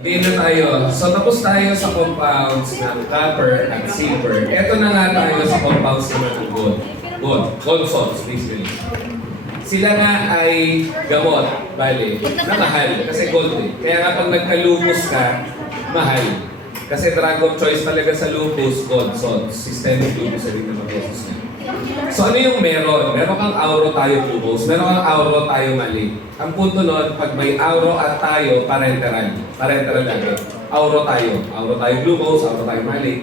Game na tayo. So tapos tayo sa compounds ng copper at silver. Ito na nga tayo sa compounds naman ng gold. Gold salts basically. Sila nga ay gamot, bali, na mahal. Kasi gold eh. Kaya nga pag nagka-lupus ka, mahal. Kasi drug of choice talaga sa lupus, gold salts. Systemic lupus sa rin naman process niya. So ano yung meron? Meron kang auro tayo lupus, meron kang auro tayo mali. Ang punto nun, pag may auro at tayo, parenteral. Parenteral lagi. Auro tayo glucose, auro tayo mali.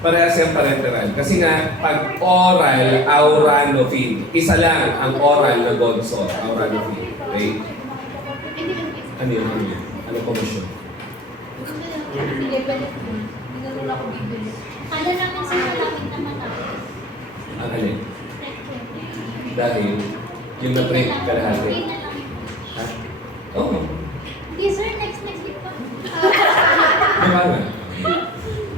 Parehas yung parenteral. Kasi nga, pag oral, auranofin. Isa lang ang oral na gold salt, auranofin. Okay? Ano yun? Ano commission? Kala namin sa malapit na matapos. Ang alin? Dahil, yung na-break kalahati. Ha? Oo. Hindi sir, next week pa. Diba nga?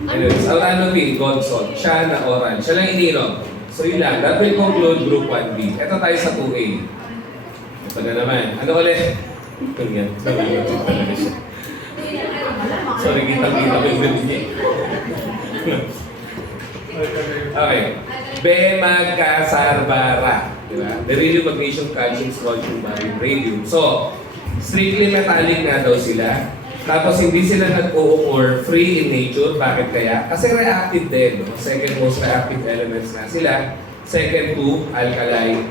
Anyways, auranofin, gold salt. Siya na oral. Siya lang ininom. So yun lang. That will conclude group 1B. Ito tayo sa 2A. Ito na naman. Ano ulit? Ito yan. Sorry, kita-kita ko yung ganun niya. Okay. Bemagkasarbara. Diba? Beryllium, magnesium, calcium, strontium, barium, radium. So, strictly metallic nga daw sila. Tapos hindi sila nag-o-occur free in nature. Bakit kaya? Kasi reactive din. No? Second most reactive elements na sila. Second to alkali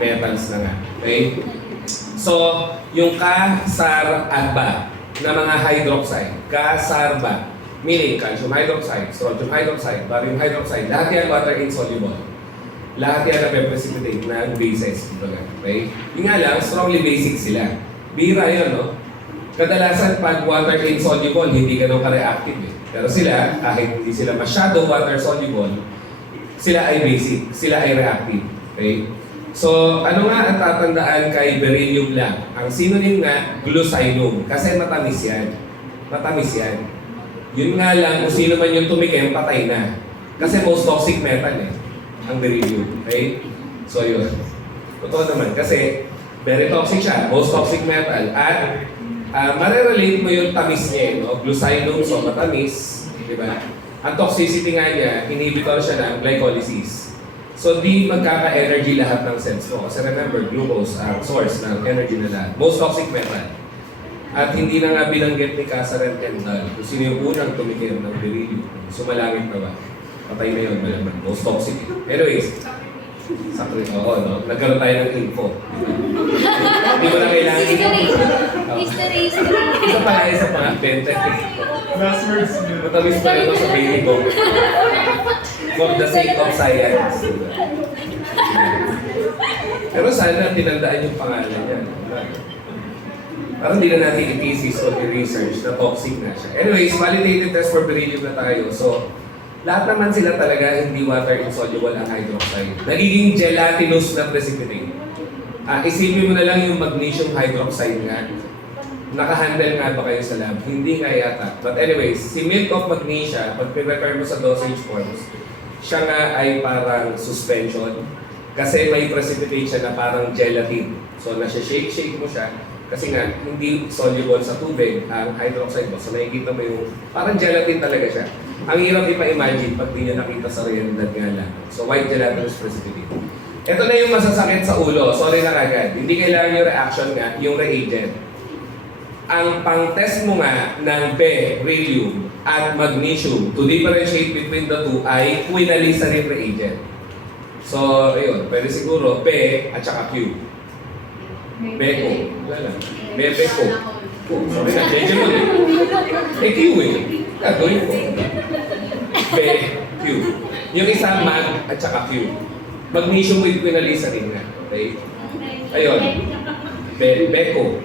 metals na nga. Okay? So, yung kasarba na mga hydroxide. Kasarba. Meaning calcium hydroxide, strontium hydroxide, barium hydroxide. Lahat yan water insoluble. Lahat yan na-precipitate ng bases. Okay? Yung nga lang, strongly basic sila. Bira yun, no? Kadalasan pag water insoluble, hindi ganun ka-reactive eh. Pero sila, kahit hindi sila masyado water soluble, sila ay basic, sila ay reactive. Okay? So, ano nga ang tatandaan kay beryllium lang? Ang synonym nga, glucinum. Kasi matamis yan. Matamis yan. Yun nga lang, kung sino man yung tumikim, patay na. Kasi most toxic metal eh, ang beryllium. Okay? So yun. Totoo naman, kasi very toxic siya, most toxic metal. At marirelate mo yung tamis niya, no? Glucinum, so matamis, di ba? Ang toxicity nga niya, inhibitor siya ng glycolysis. So di magkaka-energy lahat ng cells mo. Kasi remember, glucose ang source ng energy na lahat. Most toxic metal. At hindi na nga binanggit ni Casaret Kendall kung sino yung unang tumikim ng beryllium. Sumalangit na ba? Patay na yun, malaman. Most toxic. Anyways, sakto yun. Oo, no? Nagkaroon tayo ng info. Hindi mo na kailangan. History. Isa pa, 20. Last words nyo. Matamis pa rin sa baby ko. For the sake of science. Pero sana tinandaan yung pangalan niya. Parang hindi na natin i-thesis o i-research na toxic na siya. Anyways, validated test for beryllium na tayo. So, lahat naman sila talaga hindi water insoluble ang hydroxide. Nagiging gelatinous na precipitate. Isipin mo na lang yung magnesium hydroxide nga. Nakahandle nga ba kayo sa lab? Hindi nga yata. But anyways, si milk of magnesia, pag prepare mo sa dosage forms, siya nga ay parang suspension. Kasi may precipitate siya na parang gelatin. So, nasa-shake mo siya. Kasi nga, hindi soluble sa tubig ang hydroxide mo. So nakikita mo yung, parang gelatin talaga siya. Ang hirap ipa-imagine pag di nyo nakita sa realidad nga lang. So white gelatinous precipitate. Ito na yung masasakit sa ulo. Sorry na kagad. Hindi kailangan yung reaction nga, yung reagent. Ang pang-test mo nga ng beryllium at magnesium to differentiate between the two ay quinalisarin reagent. So, ayun. Pwede siguro P at saka Q. Beko. Wala lang. Beko. Sorry na, medyo mo eh. Q eh. Gagawin ko. Q. Yung isa mag at saka Q. Magnesium with quinalisarin nga. Okay? Ayun. Beko.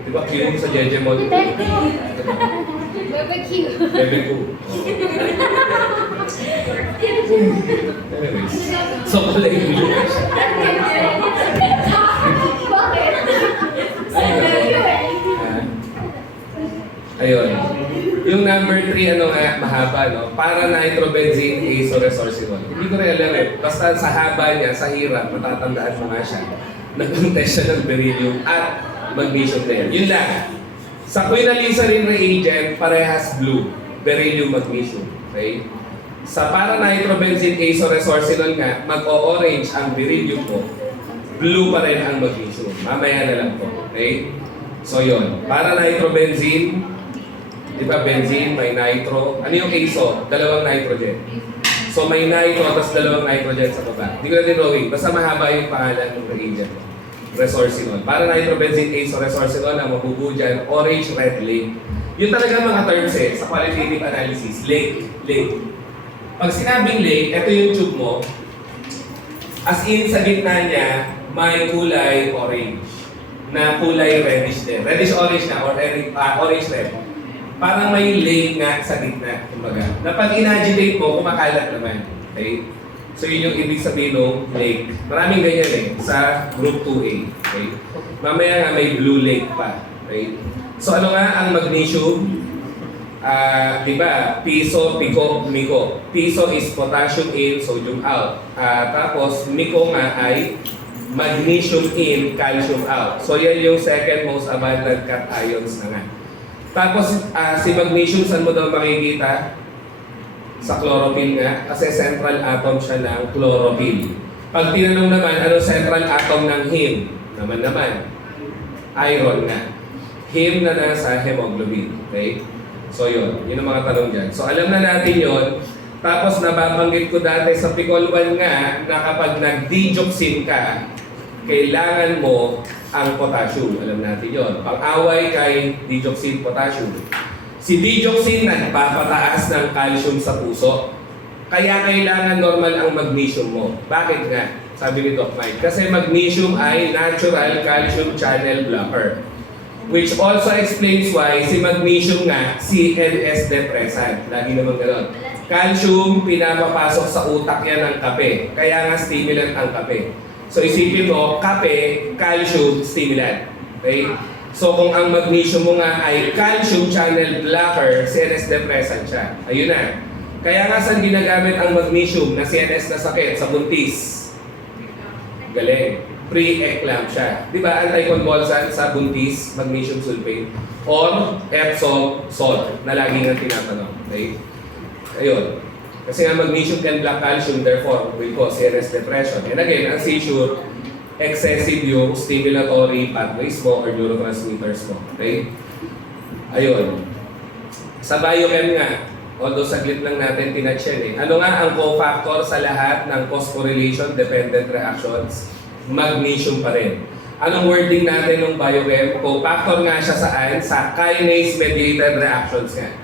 Di ba Q sa Jejemon? Barbecue. Beko. Anyways. So, pala yung ayun. Yung number 3, ano nga, mahaba, no? Para nitrobenzene azoresorcinol. Hindi ko rin alam eh. Basta sa haba niya, sa hirap, matatandaan mo nga siya. Nag-contest siya ng beryllium at magnesium din. Yun lang. Sa quinalisarin reagent, parehas blue, beryllium magnesium. Okay? Sa para-nitrobenzene azoresorcinol nga, mag-o-orange ang beryllium po, blue pa rin ang magnesium. Mamaya na lang po. Okay? So yun, para-nitrobenzene, di ba benzene, may nitro. Ano yung azo? Dalawang nitrogen. So may nitro, tapos dalawang nitrogen sa baba. Hindi ko na dinrawing, basta mahaba yung pangalan ng reagent. Resorcinol. Para-nitrobenzene azoresorcinol, ang mabubuo dyan, orange, red, lake. Yun talaga mga terms sa qualitative analysis. Lake. Pag sinabing lake, ito yung tube mo. As in, sa gitna niya, may kulay orange. Na kulay reddish din. Reddish-orange na, or orange-red. Parang may lake nga sa gitna, kumbaga. Na pag inagitate mo, kumakalat naman. Okay? So yun yung ibig sabihin ng lake. Maraming ganyan sa group 2A. Okay? Mamaya nga may blue lake pa. Okay? So ano nga ang magnesium? Di ba? Piso, pico, miko. Piso is potassium in, sodium out. Tapos miko nga ay magnesium in, calcium out. So yan yung second most abundant cations na nga. Tapos si magnesium, saan mo daw makikita? Sa chlorophyll nga, kasi central atom siya ng chlorophyll. Pag tinanong naman, ano central atom ng heme? Naman, iron nga. Heme na nasa hemoglobin. Okay? So yun ang mga tanong dyan. So alam na natin yun. Tapos nababanggit ko dati sa Picol 1 nga, na kapag nag-digoxin ka, kailangan mo ang potassium. Alam natin yun. Pang-away kay digoxin potassium. Si digoxin nagpapataas ng calcium sa puso. Kaya kailangan normal ang magnesium mo. Bakit nga? Sabi ni Doc Mike. Kasi magnesium ay natural calcium channel blocker. Which also explains why si magnesium nga, CNS depressant. Lagi naman gano'n. Calcium, pinapapasok sa utak yan ng kape. Kaya nga stimulant ang kape. So isipin mo, kape, calcium, stimulant. Okay? So kung ang magnesium mo nga ay calcium channel blocker, CNS depressant siya. Ayun na. Kaya nga saan ginagamit ang magnesium na CNS na sakit? Sa buntis. Galing. Pre-eclampsia. Di ba anticonvulsant sa buntis, magnesium sulfate? Or Epsom salt na lagi nga tinatanong. Okay? Ayun. Kasi nga magnesium can block calcium, therefore will cause CNS depression. And again, ang seizure, excessive yung stimulatory pathways mo or neurotransmitters mo. Okay? Ayun. Sa biochem nga, although saglit lang natin tinatch yan Ano nga ang cofactor sa lahat ng phosphorylation dependent reactions? Magnesium pa rin. Anong wording natin ng biochem? Cofactor nga siya saan? Sa kinase mediated reactions nga.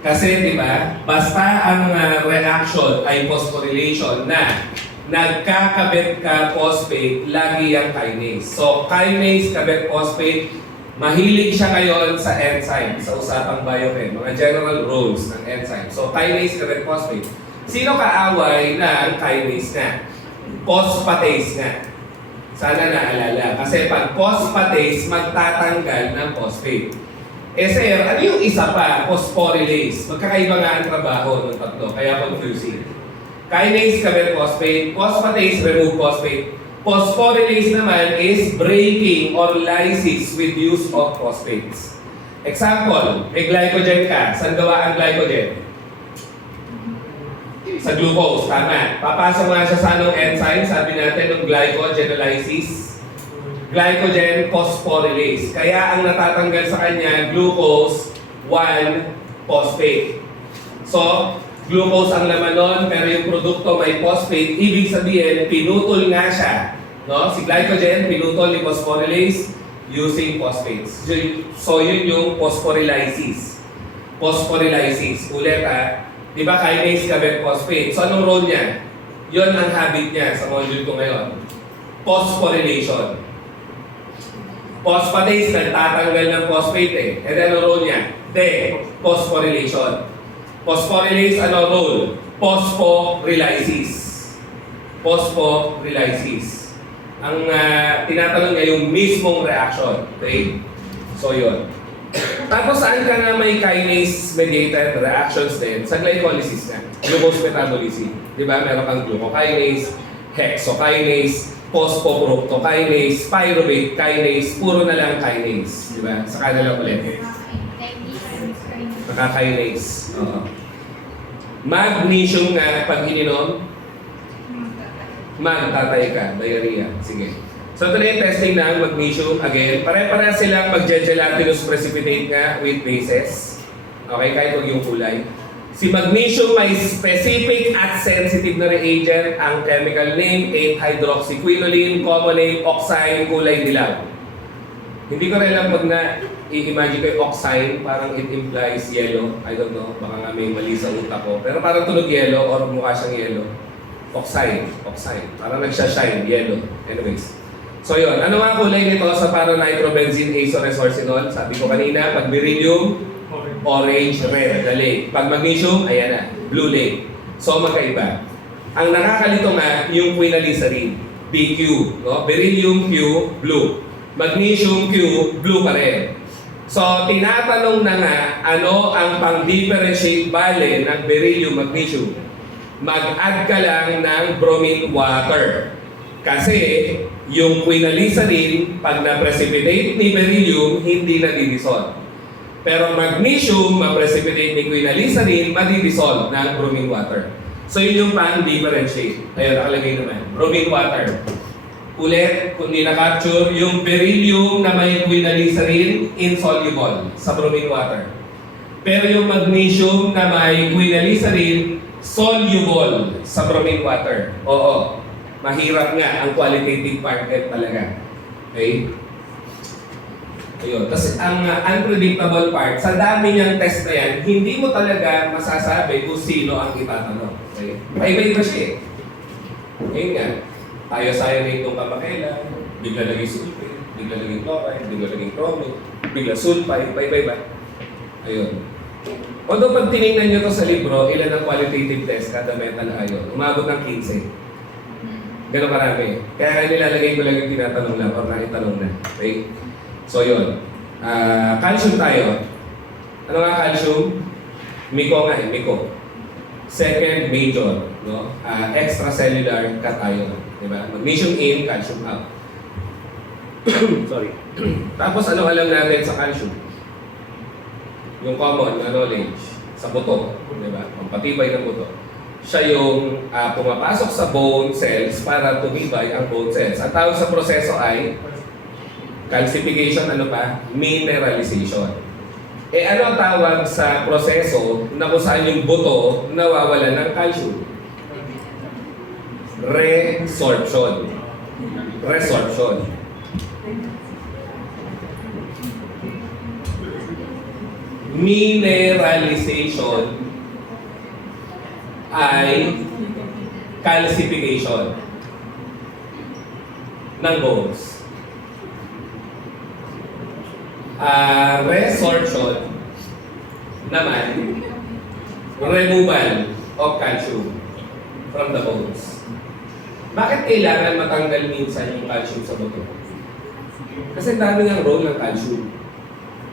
Kasi di ba, basta ang reaction ay phosphorylation na nagkakabit ka phosphate, lagi ang kinase. So, kinase, kabit phosphate, mahilig siya ngayon sa enzyme, sa usapang biochem, mga general rules ng enzyme. So, kinase, kabit phosphate. Sino kaaway ng kinase na? Phosphatase nga. Sana naalala. Kasi pag phosphatase, magtatanggal ng phosphate. Sir, ano yung isa pa? Phosphorylase. Magkakaiba nga ang trabaho ng tatlo, kaya confusing. Kinase, kabit phosphate. Phosphatase, remove phosphate. Phosphorylase naman is breaking or lysis with use of phosphates. Example, may glycogen ka. Saan gawa ang glycogen? Sa glucose, tama. Papasok nga siya sa anong enzyme, sabi natin ng glycogenolysis. Glycogen phosphorylase. Kaya ang natatanggal sa kanya, glucose 1-phosphate. So, glucose ang laman nun, pero yung produkto may phosphate, ibig sabihin, pinutol nga siya. No? Si glycogen, pinutol ni phosphorylase using phosphates. So, yun yung phosphorylysis. Phosphorylysis. Ulit di ba kinase kabit phosphate? So, anong role niya? Yun ang habit niya sa module ko ngayon. Phosphorylation. Phosphatase, nagtatanggal ng phosphate And ano role niya? Phosphorylation. Phosphorylase, ano role? Phosphorylysis. Phosphorylysis. Ang tinatanong niya yung mismong reaction. Okay? So, yun. Tapos, saan ka na may kinase-mediated reactions din? Sa glycolysis na. Glucose metabolism. Di ba? Meron kang glucokinase, hexokinase, phosphofructokinase, pyruvate kinase, puro na lang kinase. Di ba? Saka na lang ulit. Nakakinase. Oo. Magnesium nga, pag ininom, magtatay ka, diarrhea. Sige. So ito na yung testing ng magnesium. Again, pare-pareha silang mag-gelatinous precipitate nga with bases. Okay, kahit huwag yung kulay. Si magnesium may specific at sensitive na reagent. Ang chemical name, 8-hydroxyquinoline, common name, oxime, kulay dilaw. Hindi ko rin alam pag i-imagine ko yung oxime, parang it implies yellow. I don't know, baka nga may mali sa utak ko. Pero parang tunog yellow or mukha siyang yellow. Oxime. Parang nagsha-shine, yellow. Anyways. So yun, ano nga kulay nito sa para-nitrobenzene azoresorcinol? Sabi ko kanina, pag beryllium, orange, red, the lake. Pag magnesium, ayan na, blue lake. So magkaiba. Ang nakakalito nga, yung quinalisarin, BQ, no? Beryllium Q, blue. Magnesium Q, blue pa rin. So, tinatanong na nga, ano ang pang-differentiate bale ng beryllium magnesium? Mag-add ka lang ng bromine water. Kasi, yung quinalisarin, pag na-precipitate ni beryllium, hindi na-dissolve. Pero magnesium, ma-precipitate ni quinalisarin, madi-dissolve ng bromine water. So, yun yung pang-differentiate. Ayun, nakalagay naman. Bromine water. Ulit, kung di na-capture, yung beryllium na may quinalisarin, insoluble sa bromine water. Pero yung magnesium na may quinalisarin, soluble sa bromine water. Oo, mahirap nga ang qualitative part talaga. Okay? Ayun. Tapos ang unpredictable part, sa dami niyang test na yan, hindi mo talaga masasabi kung sino ang itatanong. Okay? Iba-iba siya eh. Ayun nga. Tayo-sayo na itong kamakailan, bigla naging sulfate, bigla naging chloride, bigla naging chromate, bigla sulfide, iba-iba. Ayun. Although pag tinignan nyo to sa libro, ilan ang qualitative test kada metal ion? Umabot ng 15. Ganun karami. Kaya nilalagay ko lang yung tinatanong lang o naitanong na. Okay? So yun. Calcium tayo. Ano nga calcium? Miko nga eh, Miko. Second major, no? Extracellular cation. Diba? Magnesium in, calcium out. Sorry. Tapos ano alam natin sa calcium? Yung common na knowledge sa buto, diba? Ang patibay ng buto. Siya yung pumapasok sa bone cells para tumibay ang bone cells. Ang tawag sa proseso ay calcification, ano pa? Mineralization. Eh ano ang tawag sa proseso na kung saan yung buto nawawalan ng calcium? Resorption. Mineralization ay calcification ng bones. Resorption naman, removal of calcium from the bones. Bakit kailangan matanggal minsan yung calcium sa buto? Kasi dami ng role ng calcium.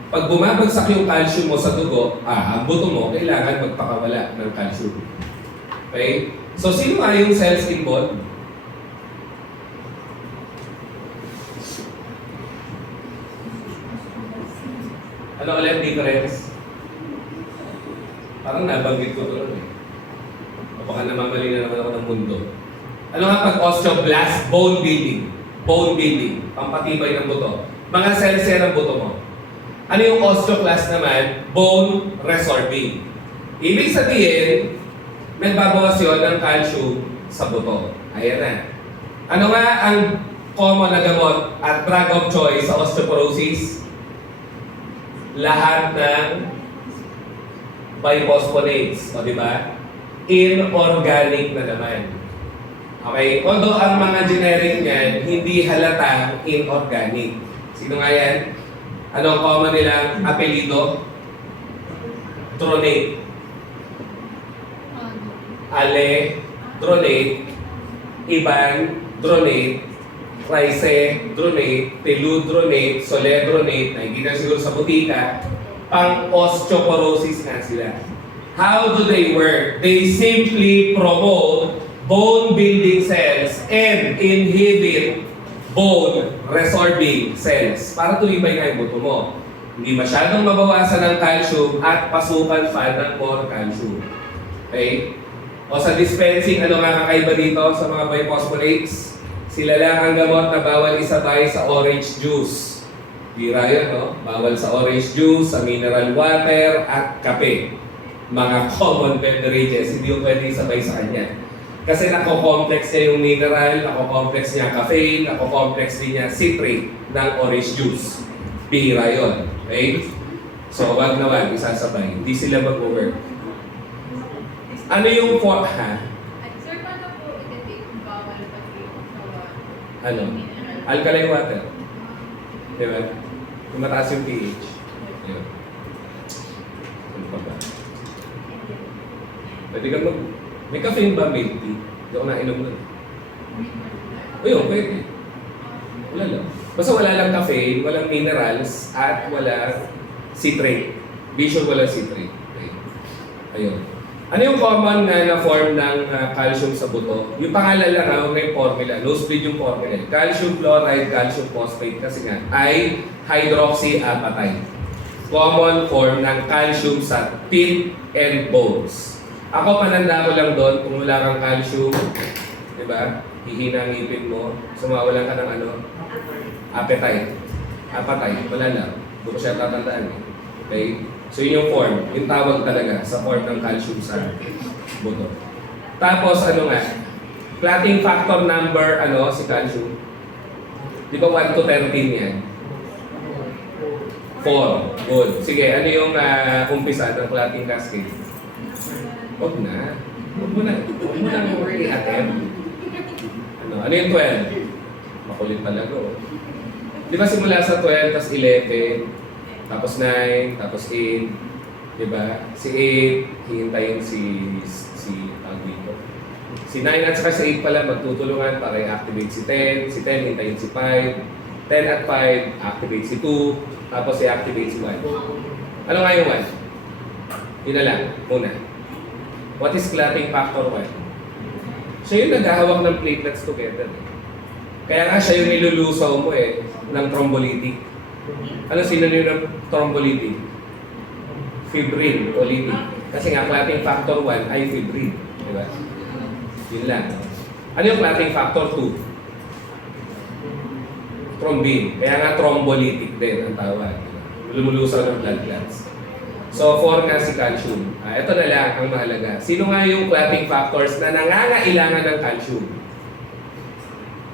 Pag bumabagsak yung calcium mo sa dugo, ang buto mo kailangan magpakawala ng calcium. Okay? So, sino nga yung cells involved? Ano ulit difference? Parang nabanggit ko ito lang eh. Baka namamali na naman ako ng mundo. Ano nga pag osteoblast? Bone building. Bone building. Pampatibay ng buto. Mga cells yan ng buto mo. Ano yung osteoclast naman? Bone resorbing. Ibig sabihin, nagbabawas yun ng calcium sa buto. Ayan na. Ano nga ang common na gamot at drug of choice sa osteoporosis? Lahat ng biphosphonates. O diba? Inorganic na naman. Okay? Although ang mga generic niyan, hindi halatang inorganic. Sino nga yan? Anong common nilang apelido? Tronate. Ale-dronate, Iban-dronate, Trice-dronate, Teludronate, Soledronate, nakikita siguro sa butika, pang osteoporosis nga sila. How do they work? They simply promote bone building cells and inhibit bone resorbing cells para tumibay nga yung buto mo. Hindi masyadong mabawasan ng calcium at pasukan pa ng more calcium. Okay? O sa dispensing, ano nga kakaiba dito sa mga biphosphonates? Sila lang ang gamot na bawal isabay sa orange juice. Bira yun, no? Bawal sa orange juice, sa mineral water, at kape. Mga common beverages, hindi yung pwede isabay sa kanya. Kasi nako-complex niya yung mineral, nako-complex niya caffeine, nako-complex din niya citrate ng orange juice. Bira yun. Okay? So, wag na wag, isasabay. Hindi sila mag-work. Ano yung ha? Sir, paano po i-detect kung bawal pati sa Ano? Alkaline water. Diba? Kung mataas yung pH. Diba? Ano pa ba? Pwede ka mag... May caffeine ba milk tea? Hindi ako nainom nun. Ayun, pwede. Wala lang. Basta wala lang caffeine, walang minerals, at wala citrate. Visual wala citrate. Okay. Ayun. Ano yung common na form ng calcium sa buto? Yung pangalan lang, huwag na yung formula. Nosebleed yung formula. Calcium chloride, calcium phosphate kasi nga ay hydroxyapatite. Common form ng calcium sa teeth and bones. Ako, pananda ko lang doon, kung wala kang calcium, di ba? Hihina ang ngipin mo, sumawalan ka ng ano? Appetite. Appetite, wala lang. Hindi ko siya tatandaan eh. Okay? So yun yung form, yung tawag talaga sa form ng calcium sa buto. Tapos ano nga, clotting factor number, ano, si calcium. Di ba 1 to 13 yan? 4. Good. Sige, ano yung umpisa ng clotting cascade? Huwag na. Huwag mo na. Huwag mo na i-attempt. Ano yung 12? Makulit talaga. Oh. Di ba simula sa 12, tapos 11, tapos 9, tapos 8, di ba? Si 8, hihintayin si tawag dito. Si 9 at saka si 8 pala magtutulungan para i-activate si 10, si 10 hintayin si 5, 10 at 5, activate si 2, tapos i-activate si 1. Ano nga yung 1? Yun na lang, muna. What is clotting factor 1? Siya yung naghahawak ng platelets together. Kaya nga siya yung nilulusaw mo ng thrombolytic. Ano synonym ng thrombolytic? Fibrin o lytic. Kasi nga clotting factor 1 ay fibrin. Di ba? Yun lang. Ano yung clotting factor 2? Thrombin. Kaya nga thrombolytic din ang tawag. Lumulusaw ng blood clots. So, 4 nga si calcium. Ito na lang ang mahalaga. Sino nga yung clotting factors na nangangailangan ng calcium?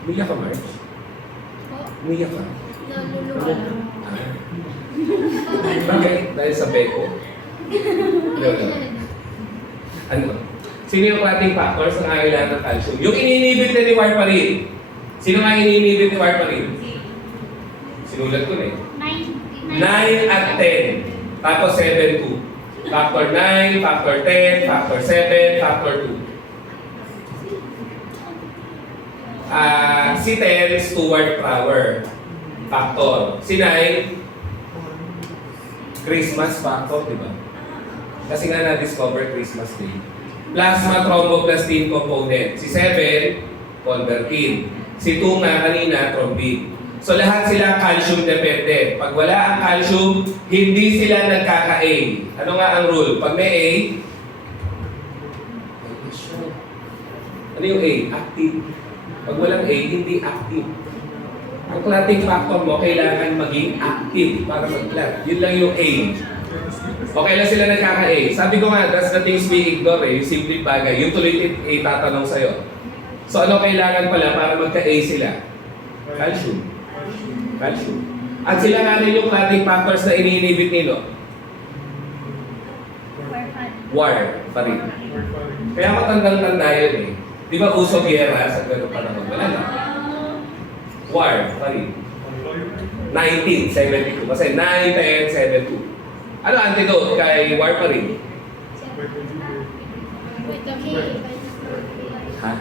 Umiyak ka, Marge? Umiyak ka? Naluluwa lang. Bakit? Dahil sa beko? Ano? Sino yung clotting factors na nangangailangan ng calcium? Yung ininibit na ni warfarin. Sino nga ininibit ni warfarin? Sinulat ko na eh. 9 at 10. Tapos 7, 2. Factor 9, factor 10, factor 7, factor 2. Si 10, Stuart Power factor. Si 9, Christmas factor, di ba? Kasi nga na-discover Christmas Day. Plasma thromboplastin component. Si 7, convertin. Si 2 nga kanina, thrombin. So lahat sila calcium dependent. Pag wala ang calcium, hindi sila nagkaka-A. Ano nga ang rule? Pag may A, ano yung A? Active. Pag walang A, hindi active. Ang clotting factor mo, kailangan maging active para mag-clot. Yun lang yung A. Okay lang sila nagkaka-A. Sabi ko nga, that's the things we ignore Yung simple bagay. Yung tuloy itatanong sa'yo. So ano kailangan pala para magka-A sila? Calcium. Calcium. At sila nga rin yung clotting factors na iniinibit nilo. War pa rin. Kaya matandang-tanda yun eh. Di ba uso giyera sa gano'ng panahon? Wala na. War pa rin. 1972. Kasi 9, 10, 72. Ano antidote kay war pa rin? Ha?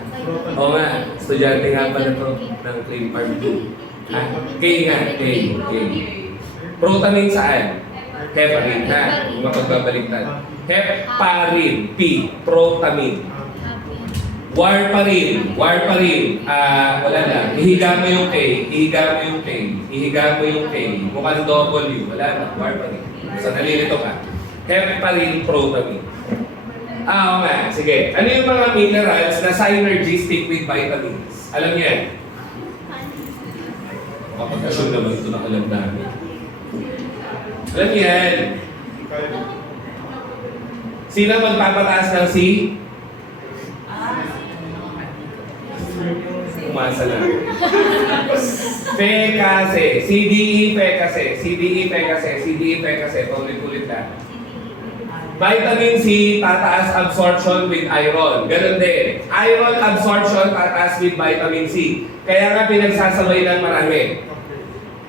Oo nga. Estudyante nga pala to ng Clean Farm 2. Ha? K nga. K. Protamine saan? Heparin. Ha? Kung mapagbabaliktad. Heparin. P. Protamine. Warfarin. Wala lang. Ihiga mo yung K. Mukhang W. Wala na. Warfarin. So, nalilito ka. Heparin, protamine. Oo nga. Sige. Ano yung mga minerals na synergistic with vitamins? Alam niyo yan? Kapag assume naman ito na alam namin. Alam niyo yan? Sino magpapataas ng C? Umasa lang. Pekase. CDE Pekase. Paulit-ulit na. Vitamin C, tataas absorption with iron. Ganun din. Iron absorption, tataas with vitamin C. Kaya nga pinagsasabay ng marami.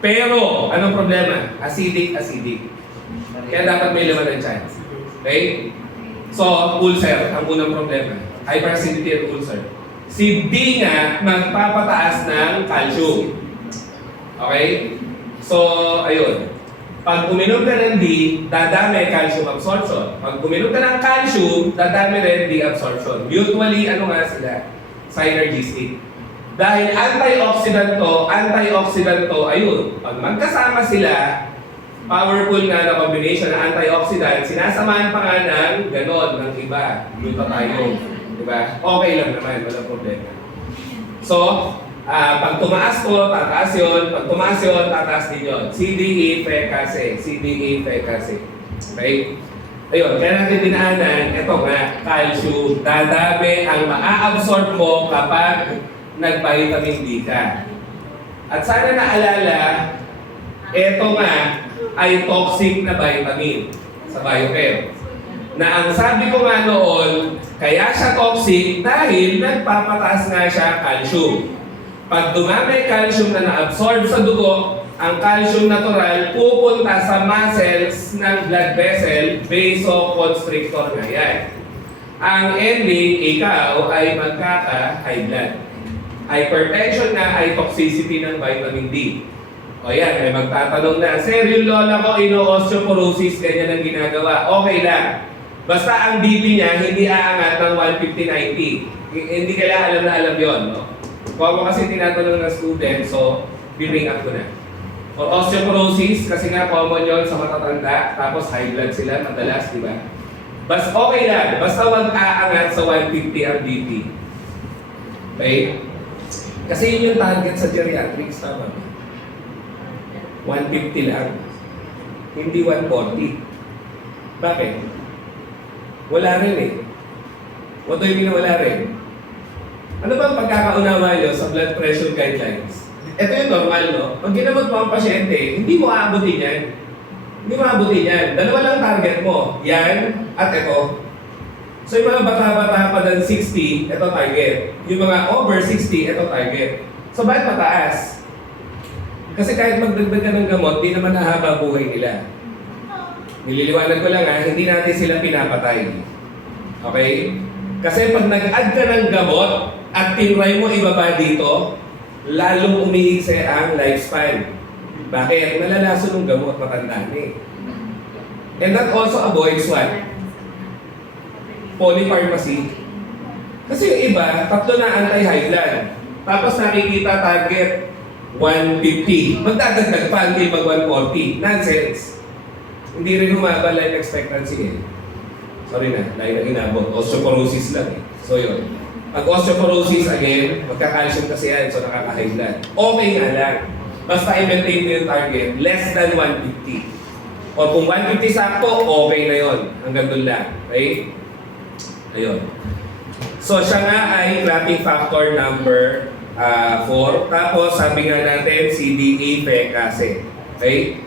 Pero, anong problema? Acidic. Kaya dapat may laman ng chance. Okay? So, ulcer, ang unang problema. Hyperacidity at ulcer. Si D nga, magpapataas ng calcium. Okay? So, ayun. Pag uminom ka ng D, dadami calcium absorption. Pag uminom ka ng calcium, dadami rin D absorption. Mutually, ano nga sila? Synergistic. Dahil antioxidant to, ayun. Pag magkasama sila, powerful nga na combination ng antioxidant, sinasamahan pa nga ng ganon, ng iba, glutathione. Diba? Okay lang naman, walang problema. So, pag tumaas to, tataas yun. Pag tumaas yun, tataas din yun. CDE Pekase. Okay? Ayun, kaya natin dinaanan, ito nga, calcium. Dadami ang maa-absorb mo kapag nag-vitamin D ka. At sana naalala, ito nga ay toxic na vitamin sa biochem. Na ang sabi ko nga noon, kaya siya toxic dahil nagpapataas nga siya calcium. Pag dumami calcium na na-absorb sa dugo, ang calcium natural pupunta sa muscles ng blood vessel, vasoconstrictor nga yan. Ang ending, ikaw ay magkaka-high blood. Hypertension na ay toxicity ng vitamin D. O yan, may magtatanong na, Sir, yung lola ko ino-osteoporosis, ganyan ang ginagawa. Okay lang. Basta ang BP niya, hindi aangat ng 150/90. Hindi kailangan alam na alam yun. No? Kung ako kasi tinatanong ng student, so, bring up ko na. For osteoporosis, kasi nga common yun sa matatanda, tapos high blood sila, madalas, di ba? Basta okay lang. Basta wag aangat sa 150 ang BP. Okay? Kasi yun yung target sa geriatrics, tama ba? 150 lang. Hindi 140. Bakit? Wala rin eh. What do you mean wala rin? Ano ba ang pagkakaunawa nyo sa blood pressure guidelines? Ito yung normal, no? Pag ginamot mo ang pasyente, hindi mo aabutin yan. Hindi mo aabutin yan. Dalawa lang target mo. Yan at ito. So yung mga bata-bata pa ng 60, ito target. Yung mga over 60, ito target. So bakit mataas? Kasi kahit magdagdag ka ng gamot, di naman nahaba buhay nila. Nililiwanag ko lang hindi natin sila pinapatay. Okay? Kasi pag nag-add ka ng gamot at tinry mo ibaba dito, lalong umiigse ang lifespan. Bakit? Nalalaso ng gamot, matanda eh. And that also avoids what? Polypharmacy. Kasi yung iba, tatlo na anti-high blood. Tapos nakikita target 150. Magdadagdag pa, hindi mag 140. Nonsense. Hindi rin humaba life expectancy eh. Sorry na, dahil na inabot. Osteoporosis lang eh. So yun. Pag osteoporosis, again, magka-calcium kasi yan, so nakaka-high blood. Okay nga lang. Basta i-maintain mo yung target, less than 150. O kung 150 sakto, okay na yun. Hanggang doon lang. Okay? Ayun. So siya nga ay clotting factor number 4. Tapos sabi nga natin, CDE Pekase. Okay?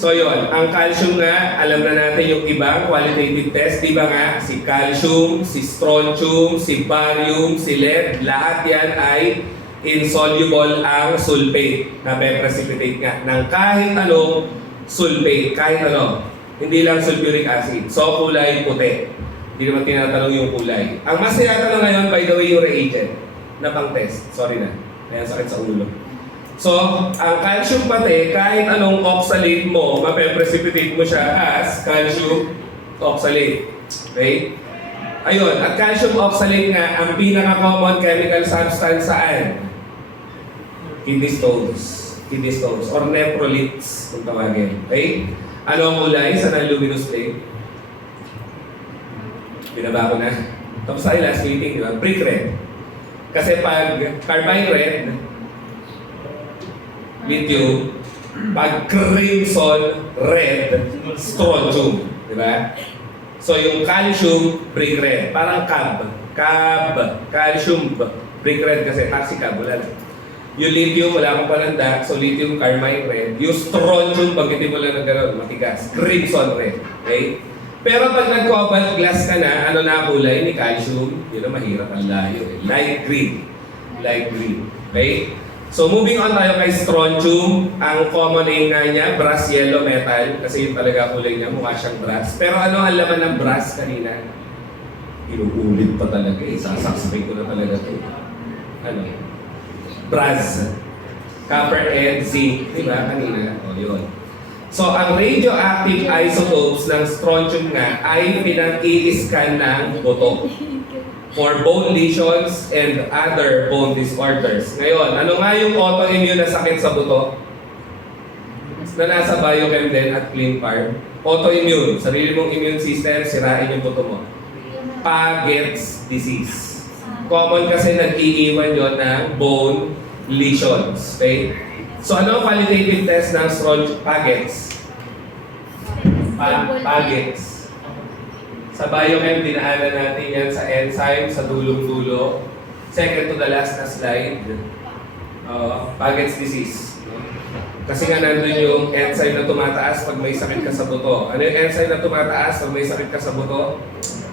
So yun, ang calcium nga, alam na natin yung ibang qualitative test, di ba nga? Si calcium, si strontium, si barium, si lead, lahat yan ay insoluble ang sulfate na may precipitate nga ng kahit anong sulfate, kahit ano. Hindi lang sulfuric acid. So kulay puti. Hindi naman tinatanong yung kulay. Ang mas tinatanong ngayon, by the way, yung reagent na pang test. Sorry na, kaya sakit sa ulo. So, ang calcium pati, kahit anong oxalate mo, mape-precipitate mo siya as calcium oxalate. Okay? Ayun, at calcium oxalate nga, ang pinaka-common chemical substance saan? Kidney stones. Kidney stones or nephroliths kung tawagin. Okay? Ano ang kulay sa non-luminous flame? Binaba ko na. Tapos tayo last meeting, di ba? Brick red. Kasi pag carmine red, lithium, pag crimson red, strontium. Di ba? So yung calcium, brick red. Parang calcium, brick red kasi taxicab, wala lang. Yung lithium, wala akong palanda. So lithium, carmine red. Yung strontium, banggitin mo lang ng gano'n, matigas. Crimson red. Okay? Pero pag nag-cobalt glass ka na, ano na ang kulay ni calcium? Yun ang mahirap ang layo. Light green. Light green. Okay? So moving on tayo kay strontium. Ang common name nga niya, brass yellow metal. Kasi yun talaga kulay niya, mukha siyang brass. Pero ano ang laman ng brass kanina? Inuulit pa talaga eh. Sasaksabay ko na talaga ito. Ano? Brass. Copper and zinc. Diba? Kanina. O yun. So, ang radioactive isotopes ng strontium nga ay pinag-i-scan ng buto for bone lesions and other bone disorders. Ngayon, ano nga yung autoimmune na sakit sa buto? Na nasa biochem din at clean farm. Autoimmune, sarili mong immune system, sirain yung buto mo. Paget's disease. Common kasi nag-iiwan yun ng bone lesions. Okay? So ano ang qualitative test ng strontium? Paget's. Paget's. Sa biochem, dinaanan natin yan sa enzyme, sa dulong-dulo. Second to the last na slide. Paget's disease. No? Kasi nga nandun yung enzyme na tumataas pag may sakit ka sa buto. Ano yung enzyme na tumataas pag may sakit ka sa buto?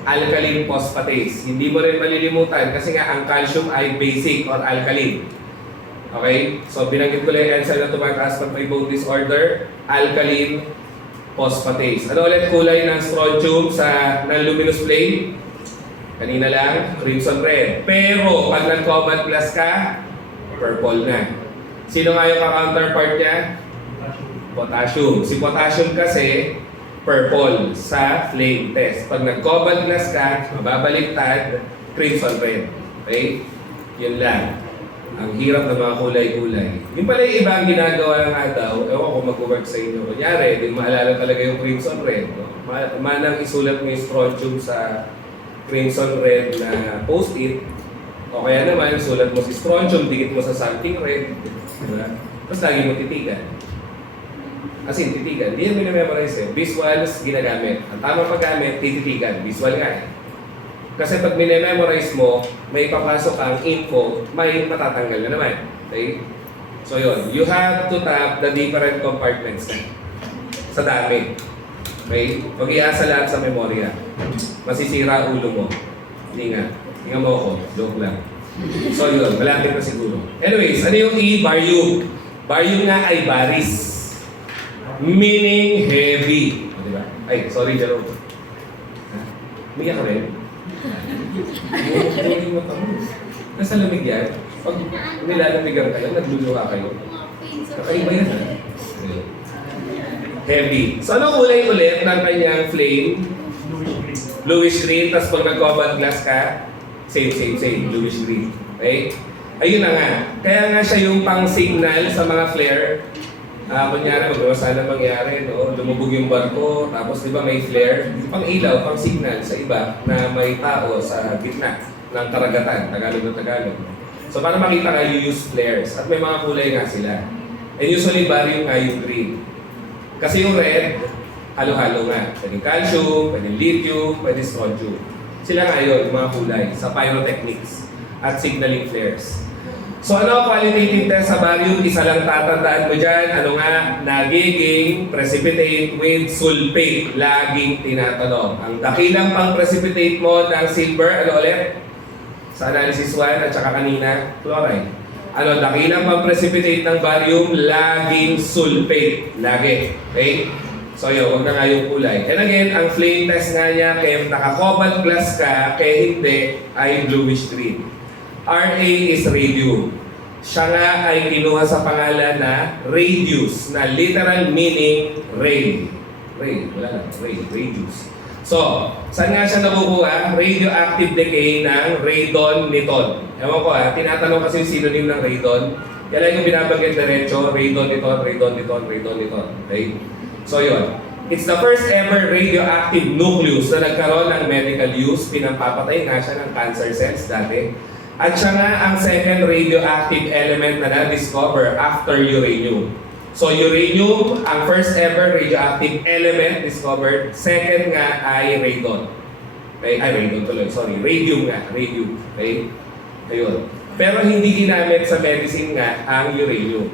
Alkaline phosphatase. Hindi mo rin malilimutan kasi nga ang calcium ay basic or alkaline. Okay? So, binanggit ko lang yung enzyme na tumataas pag may bone disorder, alkaline phosphatase. Ano ulit kulay ng strontium sa non-luminous flame? Kanina lang, crimson red. Pero, pag nag-cobalt plus ka, purple na. Sino nga yung counterpart niya? Potassium. Si potassium kasi, purple sa flame test. Pag nag-cobalt plus ka, mababaliktad, crimson red. Okay? Yun lang. Ang hirap ng mga kulay-kulay. Yung pala yung iba ang ginagawa nga daw, ewan ko mag-work sa inyo. Kunyari, di maalala talaga yung crimson red. No? Manang isulat mo yung strontium sa crimson red na post-it. O kaya naman, sulat mo si strontium, dikit mo sa something red. Diba? Tapos lagi mo titigan. As in, titigan. Hindi yan minamemorize eh. Visuals, ginagamit. Ang tamang paggamit, tititigan. Visual nga eh. Kasi pag minememorize mo, may papasok ang info, may matatanggal na naman. Okay? So yun, you have to tap the different compartments na. Sa dami. Okay? Huwag iasa lahat sa memorya. Masisira ulo mo. Hindi nga. Tingnan mo ako. Joke lang. So yun, malapit na siguro. Anyways, ano yung E? Barium. Barium nga ay baris. Meaning heavy. O, diba? Ay, sorry, Jerome. Umiyak ka rin? Hindi mo tamo. Nasa lamig yan. Pag nilalamigan ka lang, nagluluha kayo. Kakaiba yan ha? Heavy. So ano kulay ulit ng kanyang flame? Bluish green. Tapos pag nag-cobalt glass ka, same. Bluish green. Okay? Ayun na nga. Kaya nga siya yung pang-signal sa mga flare. Kunyari, sana mangyari, no? Lumubog yung barko, tapos di ba may flare? Pang ilaw, pang signal sa iba na may tao sa gitna ng karagatan, Tagalog na Tagalog. So para makita ka, you use flares. At may mga kulay nga sila. And usually, barium nga yung green. Kasi yung red, halo-halo nga. Pwede calcium, pwede lithium, pwede strontium. Sila nga yun, yung mga kulay, sa pyrotechnics at signaling flares. So ano ang qualitative test sa barium? Isa lang tatandaan mo dyan. Ano nga? Nagiging precipitate with sulfate. Laging tinatanong. Ang dakilang pang precipitate mo ng silver, ano ulit? Sa analysis 1 at saka kanina, chloride. Ano, dakilang pang precipitate ng barium, laging sulfate. Lagi. Okay? So yun, huwag na nga yung kulay. And again, ang flame test nga niya, kaya naka-cobalt glass ka, kaya hindi, ay bluish green. Ra is radium. Siya nga ay kinuha sa pangalan na radius, na literal meaning ray. Ray, wala lang, ray, radius. So, saan nga siya nakukuha? Radioactive decay ng radon-niton. Ewan ko tinatanong kasi yung synonym ng radon. Kaya yung binabanggit diretso, radon-niton, radon-niton, radon-niton. Okay? So yun. It's the first ever radioactive nucleus na nagkaroon ng medical use. Pinampapatay nga siya ng cancer cells dati. At siya nga ang second radioactive element na na-discover after uranium. So uranium, ang first ever radioactive element discovered. Second nga ay radon. Okay? Ay, radon tuloy. Sorry. Radium nga. Radium. Okay? Ayun. Pero hindi ginamit sa medicine nga ang uranium.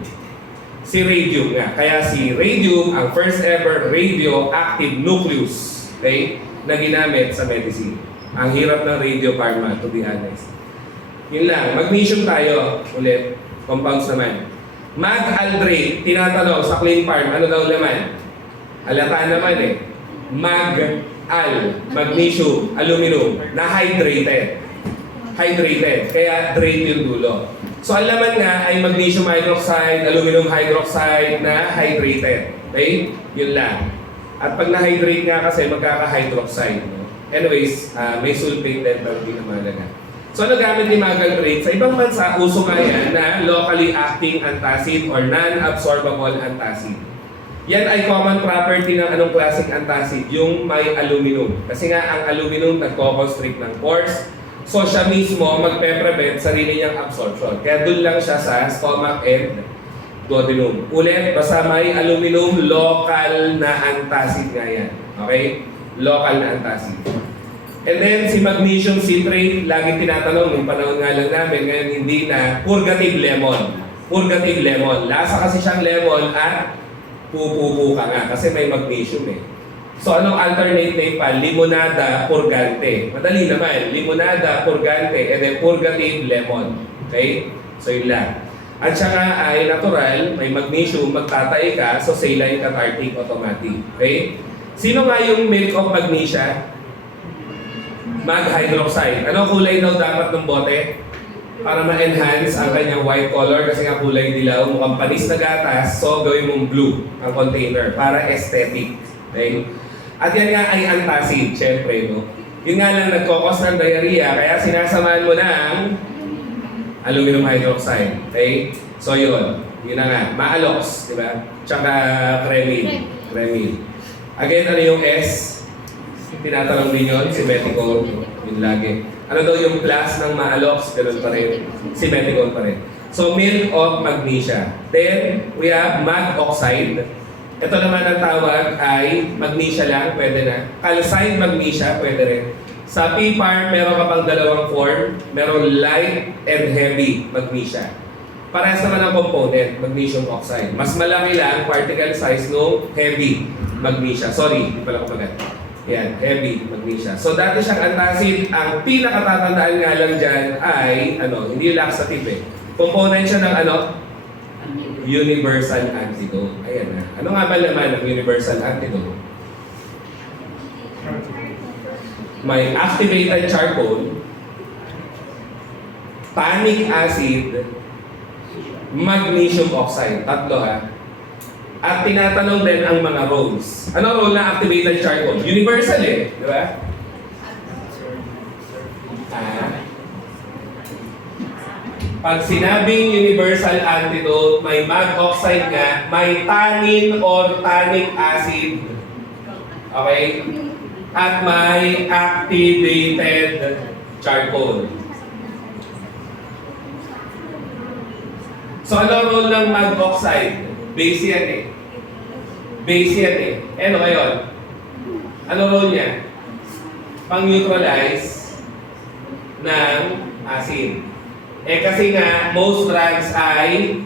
Si radium nga. Kaya si radium ang first ever radioactive nucleus, okay, na ginamit sa medicine. Ang hirap ng radiopharma, to be honest. Yun lang. Magnesium tayo ulit. Compounds naman. Mag-aldrate, tinatanong sa clean farm, ano daw laman? Alata naman Mag-al, magnesium, aluminum, na hydrated. Hydrated, kaya drain yung dulo. So ang laman nga ay magnesium hydroxide, aluminum hydroxide na hydrated. Okay? Yun lang. At pag na-hydrate nga kasi magkaka-hydroxide. No? Anyways, may sulfate din pero hindi na mahalaga. So ano gamit ni Magaldrate? Sa ibang bansa, uso nga yan na locally acting antacid or non-absorbable antacid. Yan ay common property ng anong klaseng antacid? Yung may aluminum. Kasi nga ang aluminum nagko-constrict ng pores. So siya mismo magpe-prevent sarili niyang absorption. Kaya doon lang siya sa stomach and duodenum. Ulit, basta may aluminum, local na antacid nga yan. Okay? Local na antacid. And then si magnesium citrate, laging tinatanong, yung panahon nga lang namin, ngayon hindi na, purgative lemon. Purgative lemon. Lasa kasi siyang lemon at pupupo ka nga kasi may magnesium So anong alternate name pa? Limonada purgante. Madali naman. Limonada purgante and then purgative lemon. Okay? So yun lang. At saka ay natural, may magnesium, magtatay ka, so saline cathartic automatic. Okay? Sino nga yung milk of magnesia? Mag-hydroxide. Ano kulay daw dapat ng bote? Para ma-enhance ang kanyang white color kasi nga kulay dilaw, mukhang panis na gatas, so gawin mong blue ang container para aesthetic. Okay? At yan nga ay antacid, syempre, no? Yun nga lang nagkokos ng diarrhea, kaya sinasamahan mo ng aluminum hydroxide. Okay? So yun. Yun na nga. Maalox, di ba? Tsaka Kremil. Kremil. Again, ano yung S? Tinatanong din yun, symmetrical, yun lagi. Ano daw yung class ng maalox? Ganun pa rin. Symmetrical pa rin. So, milk of magnesia. Then, we have mag oxide. Ito naman ang tawag ay magnesia lang, pwede na. Calcine magnesia, pwede rin. Sa PPAR, meron ka pang dalawang form. Meron light and heavy magnesia. Parehas naman ang component, magnesium oxide. Mas malaki lang, particle size no heavy magnesia. Sorry, hindi pala ko pala. Yan, heavy magnesia. So dati siyang antacid, ang pinakatatandaan nga lang dyan ay, hindi laxative Component siya ng universal antidote. Ayan na. Ano nga ba laman ng universal antidote? May activated charcoal, tannic acid, magnesium oxide. Tatlo At tinatanong din ang mga roles. Ano role ng activated charcoal? Universal di ba? Pag sinabing universal antidote, may mag oxide nga, may tannin or tannic acid. Okay? At may activated charcoal. So ano role ng mag oxide? Base yan Base yan Ano ngayon? Ano role niya? Pang-neutralize ng acid. Kasi nga, most drugs ay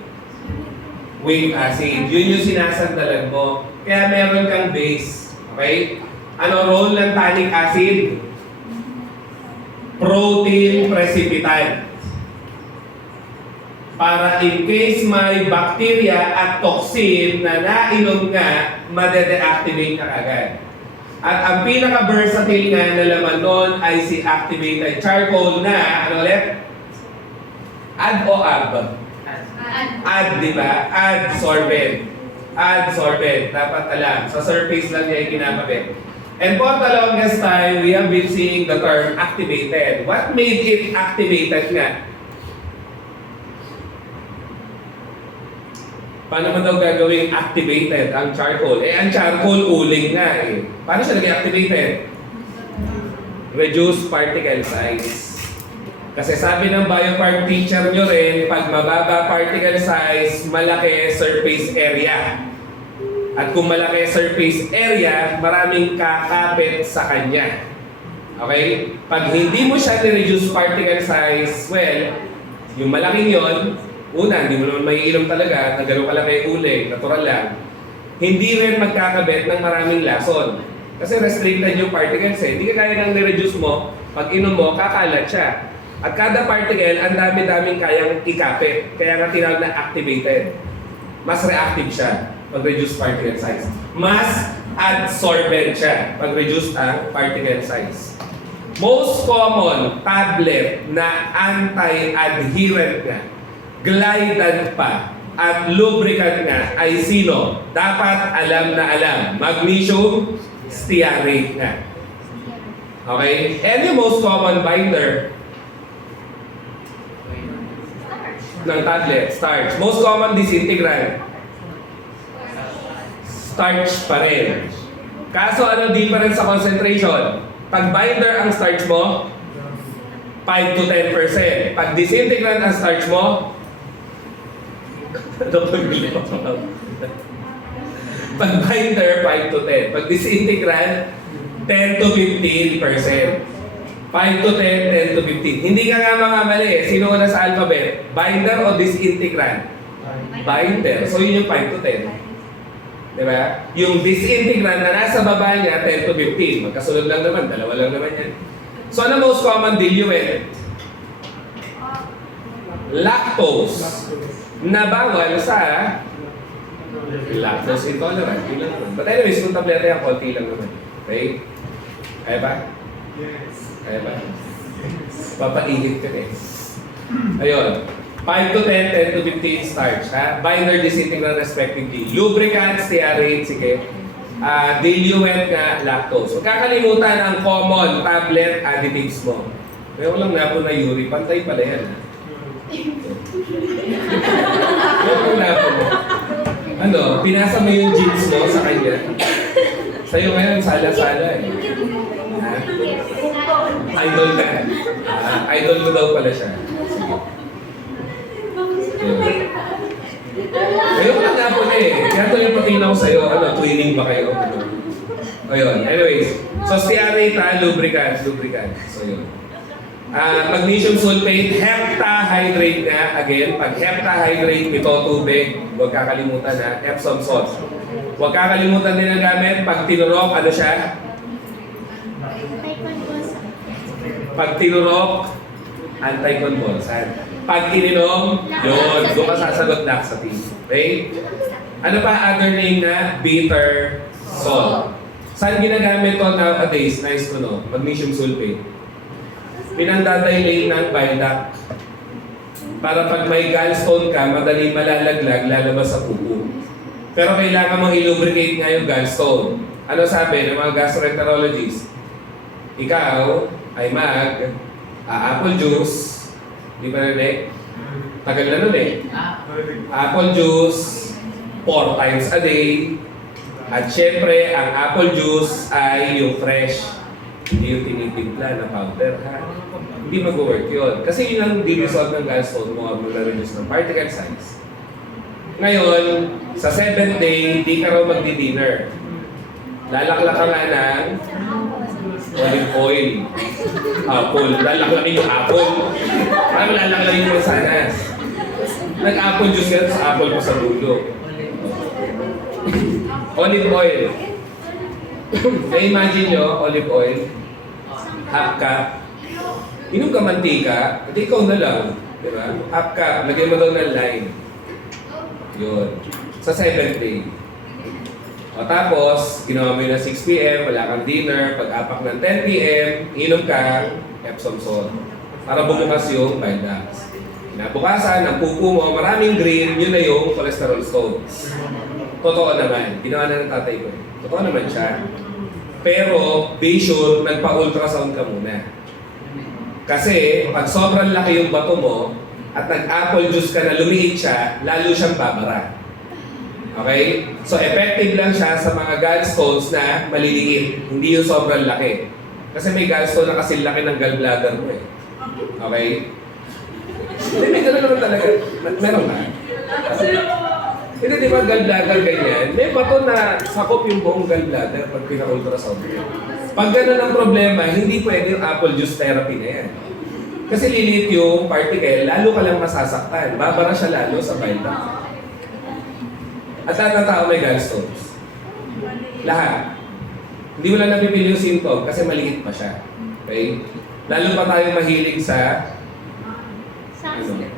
weak acid. Yun yung sinasandalan mo. Kaya meron kang base. Okay? Ano role ng tannic acid? Protein precipitant. Para in case may bacteria at toxin na nainom ka, made-deactivate ka agad. At ang pinaka-versatile nga na laman nun ay si activated charcoal na, ano ulit? Ad o ab? Ad, di ba? Adsorbent. Adsorbent. Dapat alam. Sa surface lang niya ikinakabit. And for the longest time, we have been seeing the term activated. What made it activated nga? Paano mo daw gagawing activated ang charcoal? Ang charcoal uling nga eh. Paano siya naging activated? Reduce particle size. Kasi sabi ng biopark teacher nyo rin, pag mababa particle size, malaki surface area. At kung malaki surface area, maraming kakapit sa kanya. Okay? Pag hindi mo siya ni-reduce particle size, well, yung malaking yon, una, hindi mo naman maiinom talaga, na gano'ng kalaki uling, natural lang. Hindi rin magkakabit ng maraming lason. Kasi restricted yung particles eh. Hindi ka kaya nang ni-reduce mo, pag inom mo, kakalat siya. At kada particle, ang dami-daming kayang ikapit. Kaya nga tinawag na activated. Mas reactive siya pag reduce particle size. Mas adsorbent siya pag reduce ang particle size. Most common tablet na anti-adherent nga, glidant pa, at lubricant nga ay sino? Dapat alam na alam. Magnesium stearate nga. Okay? And yung most common binder ng tablet, starch. Most common disintegrant, starch pa rin. Kaso ano difference sa concentration? Pag binder ang starch mo, 5 to 10%. Pag disintegrant ang starch mo, ano pagbili pa? Pag binder, 5 to 10. Pag disintegrant, 10 to 15%. 5 to 10, 10 to 15. Hindi ka nga makamali eh. Sino una sa alphabet? Binder o disintegrant? Binder. So yun yung 5 to 10. Diba? Yung disintegrant na nasa baba niya, 10 to 15. Magkasunod lang naman, dalawa lang naman yan. So ano most common diluent? Lactose. Na bawal sa lactose intolerant. Yun lang naman. But anyways, kung tableta yan, konti lang naman. Okay? Kaya ba? Kaya ba? Papaihit ka eh. Ayun. 5 to 10, 10 to 15 starch. Ha? Binder, disintegrant respectively. Lubricant, stearate, sige. Diluent nga, lactose. Huwag kakalimutan ang common tablet additives mo. May walang napo na uri. Pantay pala yan. Walang napo mo. Ano, pinasa mo yung jeans mo sa kanya. Sa'yo ngayon, sala-sala eh. Ha? Idol ka. Idol ko daw pala siya. Ayun lang nga po na eh. Kaya ito yung patina ko sa'yo. Ano, twinning ba kayo? Ayun. Anyways. So, stearate ha, lubricant. So, yun. Magnesium sulfate, heptahydrate nga. Again, pag heptahydrate, ito tubig. Huwag kakalimutan ha. Epsom salt. Huwag kakalimutan din ang gamit. Pag tinurok, ano siya? Pag tinurok, anti-convulsant. Pag ininom, yun. Doon ka sasagot laxative. Okay? Ano pa other name na? Bitter salt. Saan ginagamit to nowadays? Nice to know. Magnesium sulfate. Pinandadilate ng bile duct. Para pag may gallstone ka, madali malalaglag, lalabas sa pupo. Pero kailangan mong i-lubricate nga yung gallstone. Ano sabi ng mga gastroenterologists? Ikaw ay apple juice. Di ba narinig? Tagal na nun eh. Apple juice 4 times a day. At syempre, ang apple juice ay yung fresh. Hindi yung tinitimpla na powder ha. Hindi mag-work yun. Kasi yun ang di-resolve ng gallstone mo ang mag-reduce ng particle size. Ngayon, sa 7th day, hindi ka raw magdi-dinner. Lalaklak ka nga ng olive oil. Apple. Lalaklakin yung apple. Parang lalaklakin yung mansanas. Nag-apple juice yan sa apple mo sa dulo. Olive oil. Na-imagine nyo, olive oil. Half cup. Inom ka mantika, hindi ikaw na lang. Diba? Half cup. Lagyan mo daw ng lime. Yun. Sa 7th day. O tapos, ginawa mo yun na 6 p.m., wala kang dinner, pag-apak ng 10 p.m., inom ka, Epsom salt. Para bumukas yung bile ducts. Kinabukasan, ang pupo mo, maraming green, yun na yung cholesterol stones. Totoo naman. Ginawa na ng tatay ko. Totoo naman siya. Pero, be sure, nagpa-ultrasound ka muna. Kasi, pag sobrang laki yung bato mo, at nag-apple juice ka na lumiit siya, lalo siyang babara. Okay? So, effective lang siya sa mga gallstones na maliliit. Hindi yung sobrang laki. Kasi may gallstone na kasi laki ng gallbladder mo eh. Okay? Hindi, may gano'n naman talaga. Meron na. Hindi, di ba gallbladder ganyan? May bato na sakop yung buong gallbladder pag pina-ultrasound. Pag gano'n ang problema, hindi pwede yung apple juice therapy na yan. Kasi lilit yung particle, lalo ka lang masasaktan. Babara siya lalo sa bile duct. At lahat ng tao may gallstones. Lahat. Hindi mo lang napipili yung symptom kasi maliit pa siya. Okay? Lalo pa tayo mahilig sa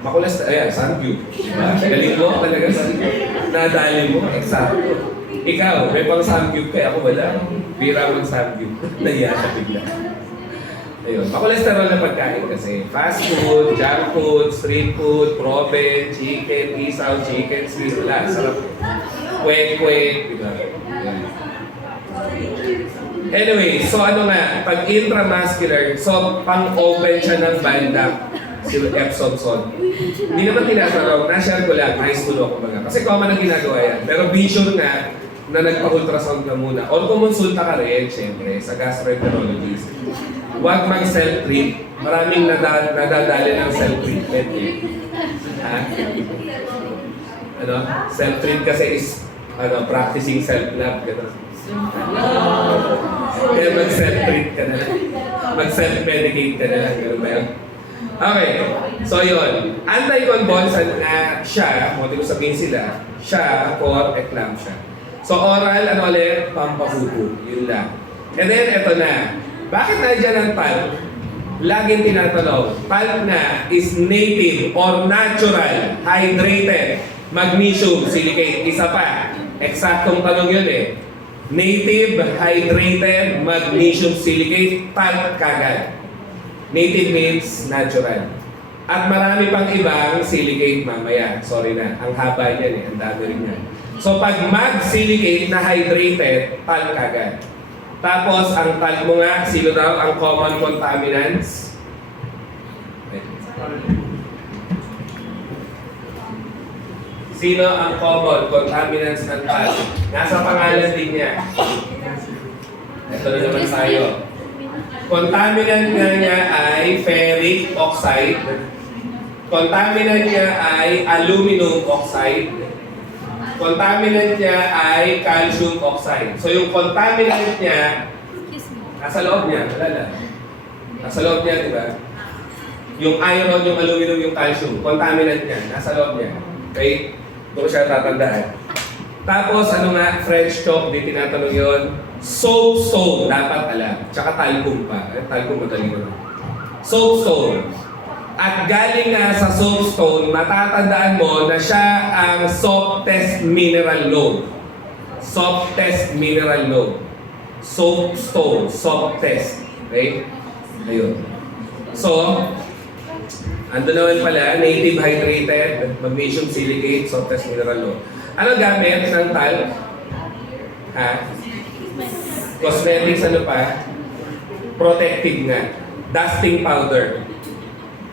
makulas, ayan, Samgyup. Diba? Galing mo talaga sa nadali mo. Eksakto. Ikaw, may pang Samgyup ka, ako wala. Bira mo ng Samgyup. Nahiya siya bigla. Ayun, makolesterol na pagkain kasi. Fast food, junk food, street food, proven, chicken, isaw, chicken, sweet, wala. Sarap. Kwek-kwek, diba? Ayan. Anyway, so ano nga, pag intramuscular, so pang-open siya ng bile duct, si Epsom salt. Hindi naman tinatanong, na-share ko lang, high school ako mga. Kasi common ang ginagawa yan. Pero be sure nga na nagpa-ultrasound ka muna. Or kumonsulta ka rin, syempre, sa gastroenterologist. Huwag mag-self-treat. Maraming nadadali ng self-treatment eh. Ha? Ano? Self-treat kasi is practicing self-love. Gano'n. Kaya mag-self-treat ka na lang. Mag-self-medicate ka na lang. Gano'n ba yun? Okay. So yun. Anti-convulsant na siya, mo ko sabihin sila, siya for eclampsia. So oral, ano ulit? Pampahupo. Yun lang. And then, eto na. Bakit nandiyan ang talc? Laging tinatanong. Talc na is native or natural, hydrated, magnesium silicate. Isa pa. Eksaktong tanong yun eh. Native, hydrated, magnesium silicate, talc kagad. Native means natural. At marami pang ibang silicate mamaya. Sorry na, ang haba niyan eh, ang dami rin yan. So pag mag-silicate na hydrated, talc kagad. Tapos ang talc mo nga, sino daw ang common contaminants? Sino ang common contaminants ng talc? Nasa pangalan din niya. Ito na naman tayo. Contaminant niya ay ferric oxide. Contaminant niya ay aluminum oxide. Contaminant niya ay calcium oxide. So yung contaminant niya, nasa loob niya, wala. Nasa loob niya, di ba? Yung iron, yung aluminum, yung calcium, contaminant niya, nasa loob niya. Okay? Ito ko siya tatandaan. Tapos ano nga, French chalk, di tinatanong yun. Soapstone, dapat alam. Tsaka talcum pa. Talcum madali naman. Soapstone. At galing nga sa soapstone, matatandaan mo na siya ang softest mineral lode. Softest mineral lode. Soapstone, softest. Okay? Ayun. So, ando naman pala, native hydrated, magnesium silicate, softest mineral lode. Ano gamit ng talc? Ha? Cosmetics, ano pa? Protective nga. Dusting powder.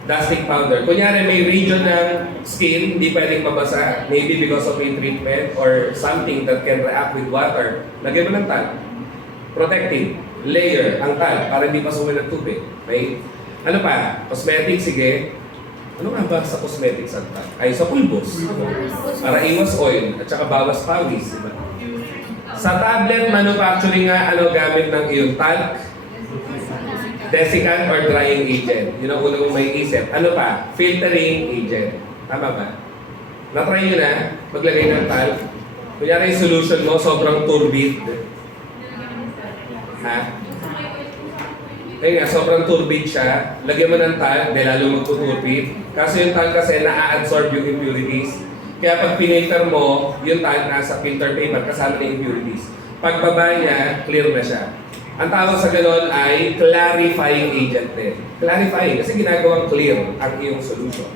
Dusting powder. Kunyari may region ng skin, hindi pwedeng mabasa, maybe because of a treatment or something that can react with water. Lagyan mo ng talc. Protective. Layer ang talc para hindi pasukin ng tubig. Okay? Ano pa? Cosmetics, sige. Ano nga ba sa cosmetics ang talc? Ay, sa pulbos. Para iwas oil at saka bawas pawis. Diba? Sa tablet manufacturing nga, ano gamit ng iyong talc? Desiccant or drying agent. Yun ang unang mong may isip. Ano pa? Filtering agent. Tama ba? Na-try nyo na maglagay ng talc. Kunyari yung solution mo, sobrang turbid. Ha? Ayun nga, sobrang turbid siya. Lagyan mo ng talc, dahil lalo magtuturbid. Kaso yung talc kasi na-absorb yung impurities. Kaya pag pinilter mo, yung talc nasa filter paper kasama ng impurities. Pagbaba niya, clear na siya. Ang tawag sa gano'n ay clarifying agent din. Clarifying, kasi ginagawang clear ang iyong solution.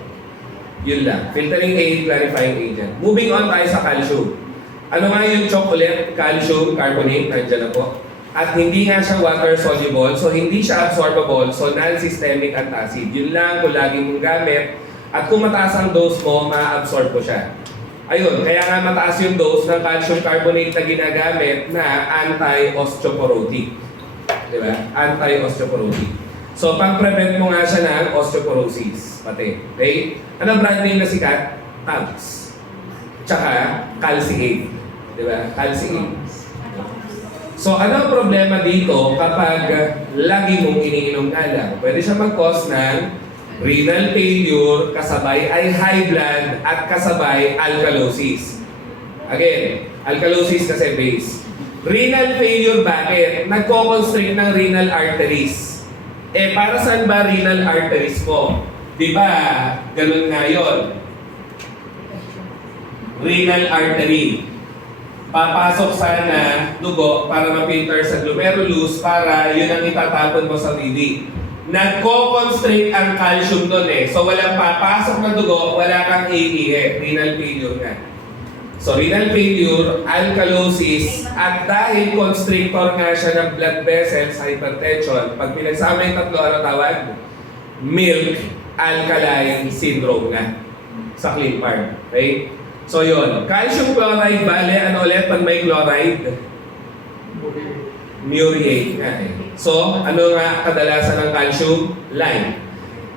Yun lang. Filtering aid, clarifying agent. Moving on tayo sa calcium. Ano nga yung chocolate, calcium, carbonate, nandiyan na po. at hindi nga siya water soluble, so hindi siya absorbable, so non-systemic antacid. Yun lang kung lagi mong gamit, at kung mataas ang dose mo, ma-absorb ko siya. Ayun, kaya nga mataas yung dose ng calcium carbonate na ginagamit na anti-osteoporotic. Diba? Anti-osteoporotic. So, pang-prevent mo nga siya ng osteoporosis, pati. Okay? Ano brand name na sikat? Tabs. Tsaka, Calciate. Diba? Calciate. So, ano ang problema dito kapag lagi mong iniinom nga lang? Pwede siya mag-cause ng renal failure, kasabay ay high blood, at kasabay alkalosis. Again, alkalosis kasi base. Renal failure bakit? Nagko-constrict ng renal arteries. Eh, para saan ba renal arteries mo? Di ba, ganun nga yun. Renal artery. Papasok sana dugo para ma-filter sa glomerulus para yun ang itatapon mo sa bibig. Nagko-constrict ang calcium doon eh. So walang papasok na dugo, wala kang iihi. Renal failure nga. So renal failure, alkalosis, at dahil constrictor nga siya ng blood vessels, hypertension, pag pinagsama yung tatlo, ano tawag? Milk alkaline syndrome nga sa clean part. Okay? So yun, calcium chloride, bale, ano ulit pag may chloride? Muriate nga eh. So, ano nga kadalasan ng calcium? Lime.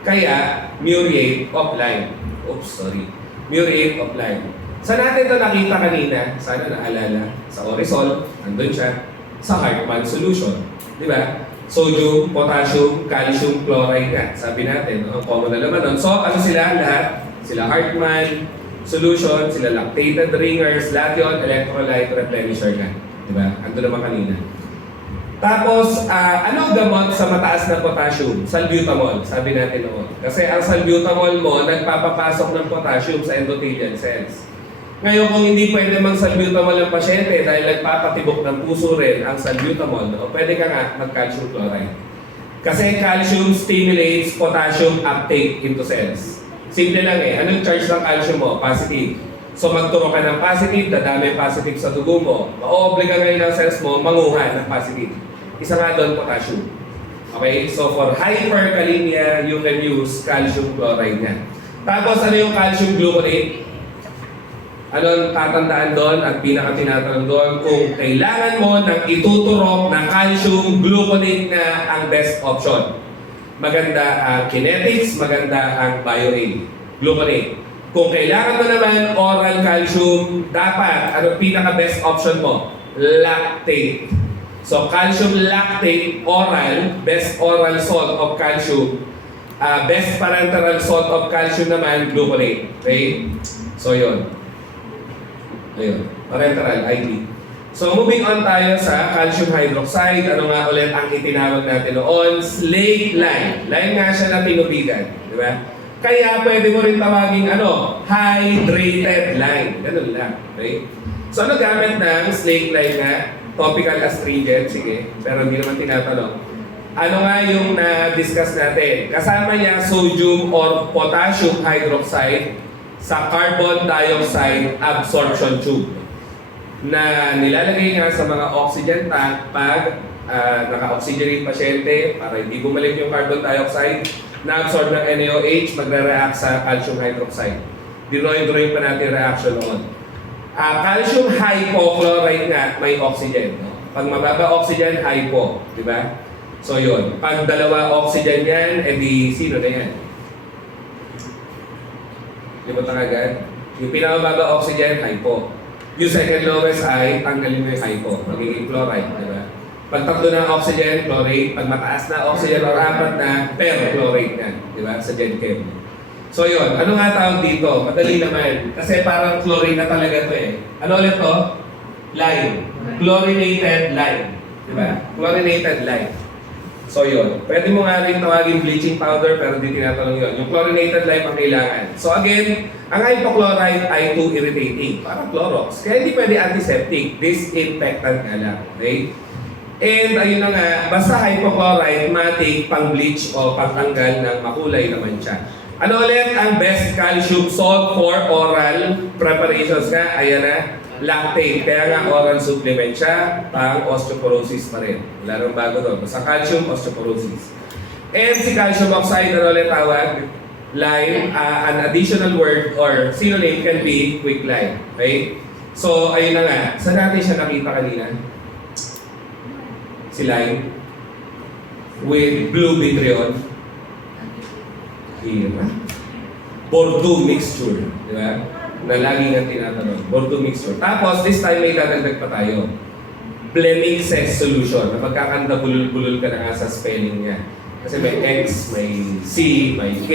Kaya, muriate of lime. Oops, sorry. Muriate of lime. Saan natin ito nakita kanina? Sana naalala. Sa Orisol, andun siya. Sa Hartmann solution. Di ba? Sodium, potassium, calcium, chloride nga. Sabi natin, no? Ang common na laman nun. So, ano sila lahat? Sila Hartmann solution, sila lactated ringers, lahat yun, electrolyte replenisher nga. Di ba? Andun naman kanina. Tapos, ano gamot sa mataas na potassium? Salbutamol, sabi natin noon. Kasi ang salbutamol mo, nagpapapasok ng potassium sa endothelial cells. Ngayon, kung hindi pwede mag-salbutamol ang pasyente dahil nagpapatibok ng puso rin ang salbutamol, no, pwede ka nga mag-calcium chloride. Kasi calcium stimulates potassium uptake into cells. Simple lang eh. Anong charge ng calcium mo? Positive. So magturo ka ng positive, dadami positive sa dugo mo. Ma-obliga ngayon ng cells mo, manguha ng positive. Isa nga doon, potassium. Okay? So for hyperkalemia, you can use calcium chloride nga. Tapos ano yung calcium gluconate? Anong tatandaan doon at pinaka-tinatanong doon? Kung kailangan mo ng ituturok na calcium gluconate na ang best option. Maganda ang kinetics, maganda ang bioaid. Gluconate. Kung kailangan mo naman oral calcium, dapat, ano pinaka-best option mo? Lactate. So, calcium lactate, oral, best oral salt of calcium. Best parenteral salt of calcium naman, gluconate. Okay? So, yun. Ayun. Parenteral, ID. So, moving on tayo sa calcium hydroxide. Ano nga ulit ang itinawag natin noon? Slaked lime. Lime nga siya na tinubigan. Di ba? Kaya pwede mo rin tawagin hydrated lime. Ganun lang. Okay? So, ano gamit ng slaked lime nga? Topical astringent, sige. Pero hindi naman tinatanong. Ano nga yung na-discuss natin? Kasama niya sodium or potassium hydroxide sa carbon dioxide absorption tube na nilalagay nga sa mga oxygen tank pag naka-oxygenate pasyente para hindi bumalik yung carbon dioxide na-absorb ng NaOH, magre-react sa calcium hydroxide. Drawing pa natin reaction noon. Calcium hypochlorite nga, may oxygen. No? Pag mababa oxygen, hypo. Di ba? So yun. Pag dalawa oxygen yan, edi sino na yan? Limutan agad. Yung pinakababa oxygen, hypo. Yung second lowest ay tanggalin mo yung hypo. Magiging chloride. Di ba? Pag tatlo na oxygen, chlorate. Pag mataas na oxygen or apat na, perchlorate na. Di ba? Sa GenChem. So yun, ano nga tawag dito? Madali naman. Kasi parang chlorine na talaga to eh. Ano ulit to? Lime. Chlorinated lime. Diba? Chlorinated lime. So yun. Pwede mo nga rin tawagin bleaching powder pero di tinatanong yun. Yung chlorinated lime ang kailangan. So again, ang hypochlorite ay too irritating. Parang Clorox. Kaya hindi pwede antiseptic. Disinfectant nga lang. Okay? And ayun na nga, basta hypochlorite, matik, pang-bleach o pagtanggal ng makulay naman siya. Ano ulit ang best calcium salt for oral preparations nga? Ayan na, lactate. Kaya nga oral supplement siya, pang osteoporosis pa rin. Wala nang bago doon. Basta calcium, osteoporosis. And si calcium oxide, ano ulit tawag? Lime, an additional word or synonym can be quicklime. Okay? So, ayun na nga. Saan natin siya nakita kanina? Si lime with blue vitriol. Here. Bordeaux mixture. Di ba? Na lagi nga tinatanong. Bordeaux mixture. Tapos, this time may dadagdag pa tayo. Blemixes solution. Na magkakanda bulol-bulol ka na nga sa spelling niya. Kasi may X, may C, may K,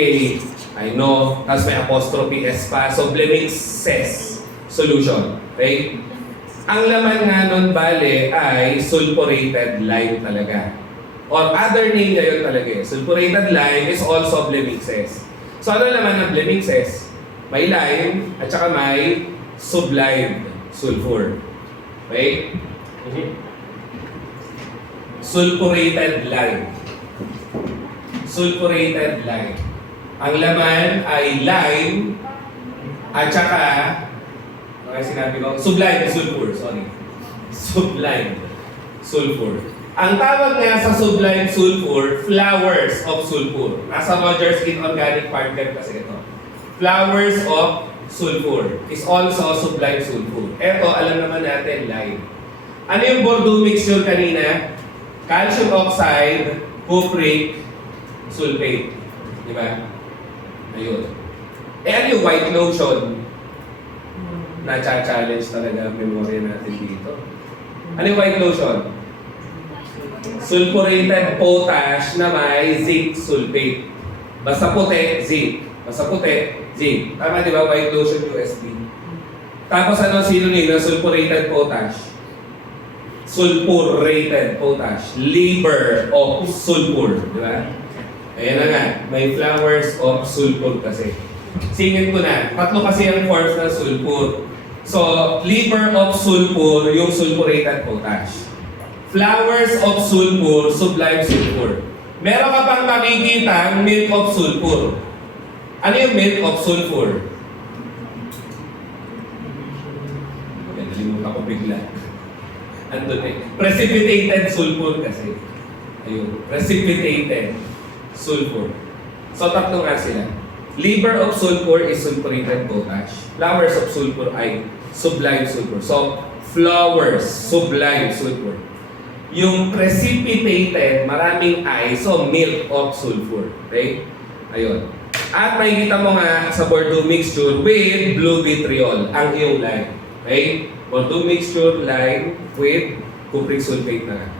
I know, tapos may apostrophe S pa. So, Blemixes solution. Okay? Ang laman nga nun, bale, ay sulfurated lime talaga. Or other name niya yun talaga eh. Sulfurated lime is also Blemixes. So, ano naman ng Blemixes? May lime, at saka may sublimed sulfur. Okay? Sulfurated lime. Sulfurated lime. Ang laman ay lime, at saka okay, sinabi ko, sublimed sulfur, sorry. Sublimed sulfur. Ang tawag nga sa sublimed sulfur, flowers of sulfur. Nasa Rogers Inorganic Partner kasi ito. Flowers of sulfur is also sublimed sulfur. Ito, alam naman natin, lime. Ano yung Bordeaux mixture kanina? Calcium oxide, cupric, sulfate. Di ba? Ayun. Ano yung white lotion? Na-challenge talaga ang memory natin dito. Ano yung white lotion? Sulfurated potash na may zinc sulfate. Basta puti, zinc. Basta puti, zinc. Tama di ba? White lotion USB. Tapos ano synonym ng sulfurated potash? Sulfurated potash. Liver of sulfur. Di ba? Ayan na nga. May flowers of sulfur kasi. Singin ko na. Tatlo kasi ang forms ng sulfur. So, liver of sulfur, yung sulfurated potash. Flowers of sulfur, sublimed sulfur. Meron ka pang makikita milk of sulfur. Ano yung milk of sulfur? Okay, nalimutan ko bigla. Andun eh. Precipitated sulfur kasi. Ayun. Precipitated sulfur. So, tatlo nga sila. Liver of sulfur is sulfurated potash. Flowers of sulfur ay sublimed sulfur. So, flowers, sublimed sulfur. Yung precipitated, maraming I, so milk of sulfur. Okay? Ayun. At makikita mo nga sa Bordeaux mixture with blue vitriol, ang iyong lime. Okay? Bordeaux mixture, lime with cupric sulfate na.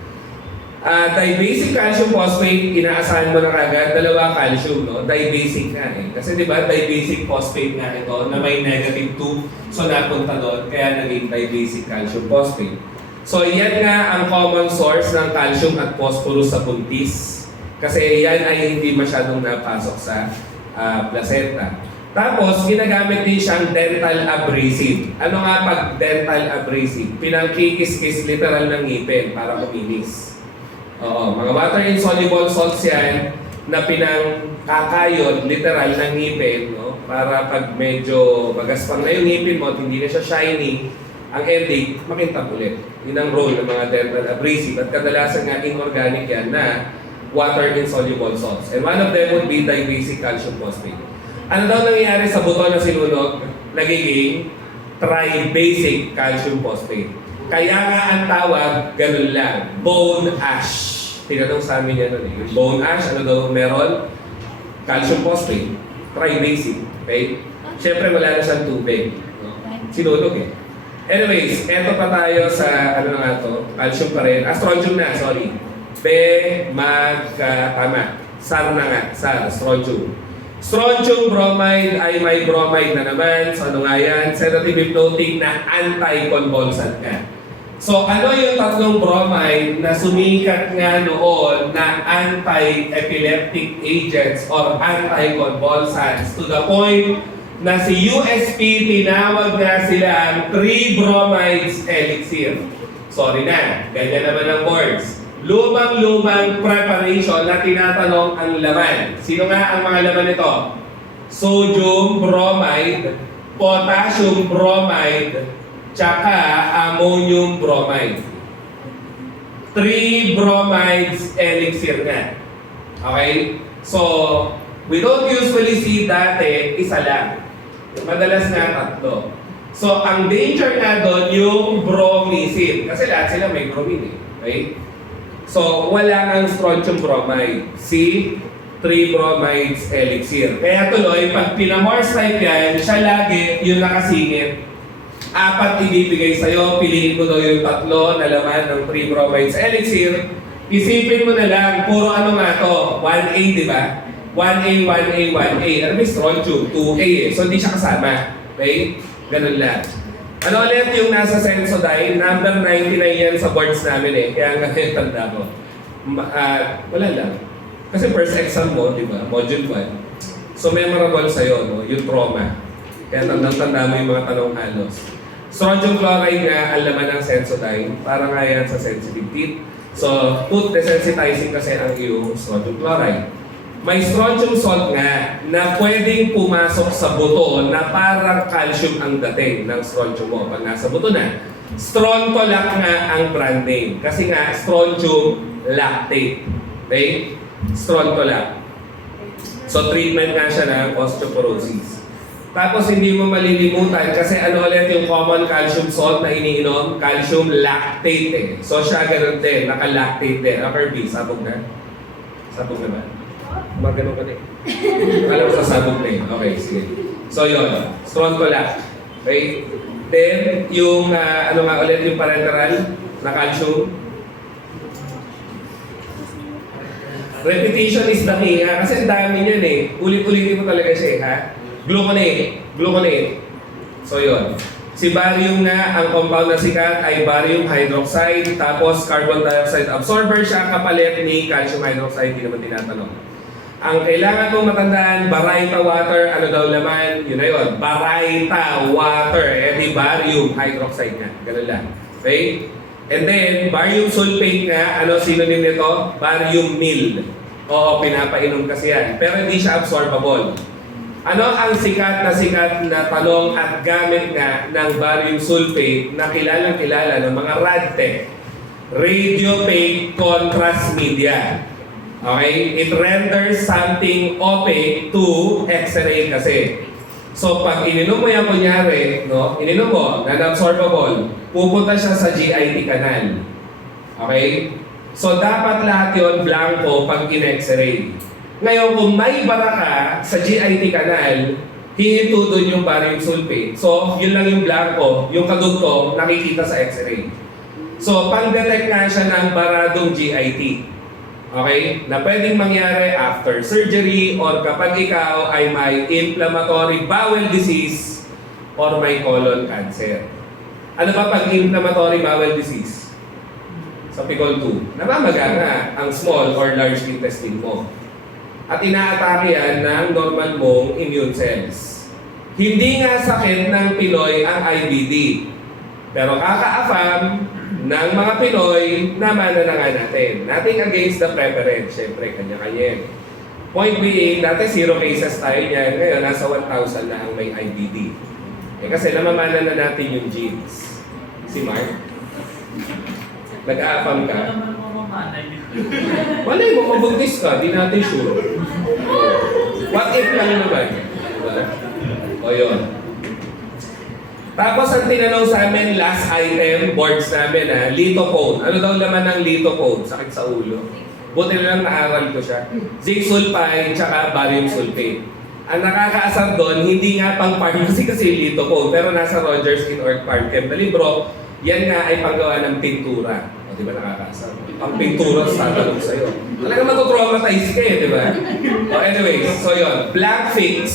Dibasic calcium phosphate, inaasahan mo na kagad, dalawa calcium, no? Dibasic nga eh. Kasi di ba, dibasic phosphate nga ito na may negative 2. So napunta doon, kaya naging dibasic calcium phosphate. So yan nga ang common source ng calcium at phosphorus sa buntis. Kasi yan ay hindi masyadong napasok sa placenta. Tapos, ginagamit din siyang dental abrasive. Ano nga pag dental abrasive? Pinangkikis-kis literal ng ngipin para kuminis. Oo, mga water-insoluble salts yan na pinangkakayod literal ng ngipin, no? Para pag medyo magaspang na yung ngipin mo at hindi na siya shiny, ang ending, makintab ulit. Yun ang role ng mga dental abrasive. At kadalasan nga inorganic yan na water-insoluble salts. And one of them would be dibasic calcium phosphate. Ano daw nangyayari sa buto na sinunog? Nagiging tribasic calcium phosphate. Kaya nga ang tawag, ganun lang, bone ash. Tinanong sa amin yan nun eh. Yung bone ash, ano daw meron? Calcium phosphate. Tribasic. Okay? Siyempre wala na siyang tubig. No? Sinunog eh. Anyways, eto pa tayo sa, ano na nga to? Calcium pa rin. Strontium na, sorry. Tama. SAR na nga. SAR, strontium. Strontium bromide ay may bromide na naman. So ano nga yan? Sedative hypnotic na anti-convulsant nga. So ano yung tatlong bromide na sumikat nga noon na anti-epileptic agents or anti-convulsants to the point na si USP tinawag na silang 3 bromides elixir. Sorry na, ganyan naman ang words. Lumang-lumang preparation na tinatanong ang laman. Sino nga ang mga laman nito? Sodium bromide, potassium bromide, tsaka ammonium bromide. 3 bromides elixir nga. Okay? So, we don't usually see dati, isa lang. Madalas nga 3. So, ang danger nga doon yung bromicid. Kasi lahat sila may bromine. Okay? So, wala ang strontium bromide. Si 3 bromides elixir. Kaya tuloy, pag pinamorse type yan, siya lagi yung nakasingit. 4 ibibigay sa'yo, piliin mo daw yung 3 na laman ng 3 bromides elixir. Isipin mo na lang, puro ano nga to, 1A, di ba? 1A, 1A, 1A. Ano may strontium? 2A eh. So, hindi siya kasama. Okay? Ganun lang. Ano ulit yung nasa Sensodyne? Number 99 yan sa boards namin eh. Kaya nga yung tanda ko. Wala lang. Kasi first exam mo, di ba? Module 1. So, memorable sa'yo, no? Yung trauma. Kaya tandang-tanda mo yung mga tanong halos. Strontium chloride nga ang laman ng Sensodyne. Para nga yan sa sensitive teeth. So, tooth desensitizing kasi ang iyong strontium chloride. May strontium salt nga na pwedeng pumasok sa buto na parang calcium ang dating ng strontium mo pag nasa buto na. Strontolac nga ang brand name. Kasi nga, strontium lactate. Okay? Strontolac. So, treatment nga siya ng osteoporosis. Tapos hindi mo malilimutan kasi ano ulit yung common calcium salt na iniinom? Calcium lactate eh. So siya ganun din, naka-lactate din. Kirby, sabog na? Sabog na ba? Magano ka din. Alam mo sa sabog na eh. Okay, sige. So yun, Strontolac. Okay? Then, yung ano nga ulit yung parenteral na calcium? Repetition is the key ha? Kasi ang dami niyan eh. Ulit-ulitin mo talaga siya eh ha? Gluconate. So yun. Si barium nga, ang compound na sikat ay barium hydroxide, tapos carbon dioxide absorber siya kapalit ni calcium hydroxide, hindi naman tinatanong. Ang kailangan mong matandaan, Baryta water, ano daw laman? Yun na yun, Baryta water, di barium hydroxide nga, ganun lang. Okay? And then, barium sulfate nga, ano synonym nito? Barium meal. Oo, pinapainom kasi yan, pero hindi siya absorbable. Ano ang sikat na talong at gamit nga ng barium sulfate na kilalang-kilala ng mga radtech? Radio-opaque contrast media. Okay? It renders something opaque to X-ray kasi. So pag ininom mo yan kunyari, no? Ininom mo, non-absorbable, pupunta siya sa GIT canal. Okay? So dapat lahat yon blanco pag in-X-ray. Ngayon, kung may bara ka sa GIT canal, hihinto doon yung barium sulfate. So, yun lang yung blanco, yung kadugtong nakikita sa X-ray. So, pang-detect nga siya ng baradong GIT. Okay? Na pwedeng mangyari after surgery or kapag ikaw ay may inflammatory bowel disease or may colon cancer. Ano ba pag inflammatory bowel disease? Sa PICOL 2, namamaga nga ang small or large intestine mo. At inaatake yan ng normal mong immune cells. Hindi nga sakit ng Pinoy ang IBD. Pero kakaafam ng mga Pinoy na mana na nga natin. Nothing against the preference. Siyempre, kanya-kanya. Point being, dati 0 cases tayo niyan. Ngayon, nasa 1,000 na ang may IBD. Eh kasi namamana na natin yung genes. Si Mark? Nag-aafam ka? Wala mo, mabugtis ka, di natin sure. What if lang naman? Diba? O yun. Tapos ang tinanong sa amin, last item, boards namin lithophone. Ano daw laman ng lithophone? Sakit sa ulo. Buti na lang naaral ko siya. Zinc sulfide, tsaka barium sulfate. Ang nakakaasar doon, hindi nga pang pharmacy kasi lithophone, pero nasa Rogers in Org Farm Chem na libro, yan nga ay paggawa ng pintura. O, di ba nakakaasar? Ang pintura sa tatanong sa'yo. Talaga matutraumatize ka di ba? Oh, anyway, so yun. Blank fix.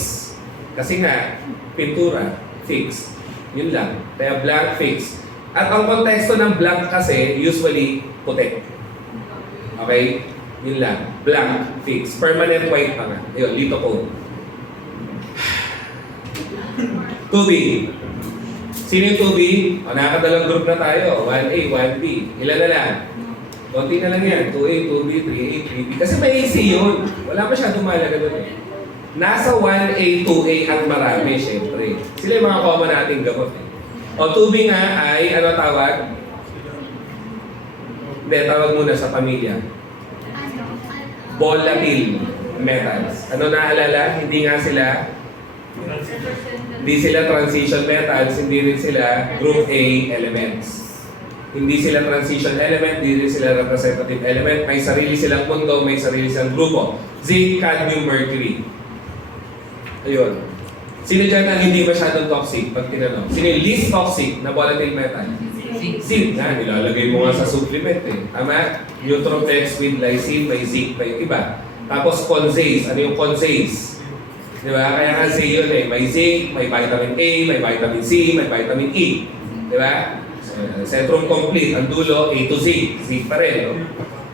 Kasi nga, pintura, fix. Yun lang. Kaya blank fix. At ang konteksto ng blank kasi, usually, puti. Okay? Yun lang. Blank fix. Permanent white pa nga. Ayun, lithophone. 2B. Sino yung 2B? O, nakakadalang group na tayo. 1A, 1B. Ilan na lang? Konti na lang yan. 2A, 2B, 3A, 3B. Kasi may AC yun. Wala masyadong mahalaga doon eh. Nasa 1A, 2A ang marami, syempre. Sila yung mga common nating gamot eh. O tubig nga ay, ano tawag? Hindi, tawag muna sa pamilya. Volatile metals. Ano naalala? Hindi nga sila, hindi sila transition metals, hindi rin sila group A elements. Hindi sila transition element, hindi rin sila representative element. May sarili silang mundo, may sarili silang grupo. Zinc, cadmium, mercury. Ayun. Sino dyan ang hindi masyadong toxic pag tinanong? Sino yung least toxic na volatile metal? Zinc nga, nilalagay mo nga sa supplement eh. Tama? Neutrophils with lysine, may zinc pa yung iba. Tapos Consaze, ano yung Consaze? Di ba? Kaya nga say yun eh, may zinc, may vitamin A, may vitamin C, may vitamin E. Di ba? Centrum complete, ang dulo, A to Z. Zinc pa rin, no?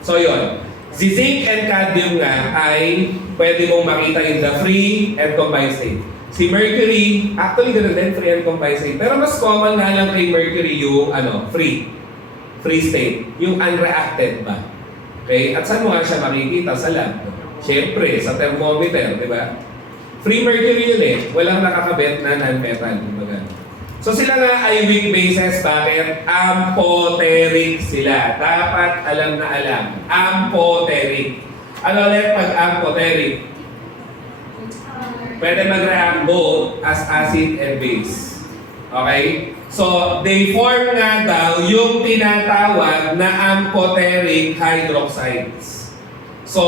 So yun. Si zinc and cadmium nga ay pwede mong makita in the free and combined state. Si mercury, actually ganoon din, free and combined state. Pero mas common nga lang kay mercury yung free. Free state. Yung unreacted ba? Okay? At saan mo nga siya makikita? Sa lab. Siyempre, sa thermometer, di ba? Free mercury yun eh. Walang nakakabit na non-metal. Diba? So sila nga ay weak bases. Bakit? Amphoteric sila. Dapat alam na alam. Amphoteric. Ano ulit pag amphoteric? Pwede mag-react both as acid and base. Okay? So, they form nga daw yung tinatawag na amphoteric hydroxides. So,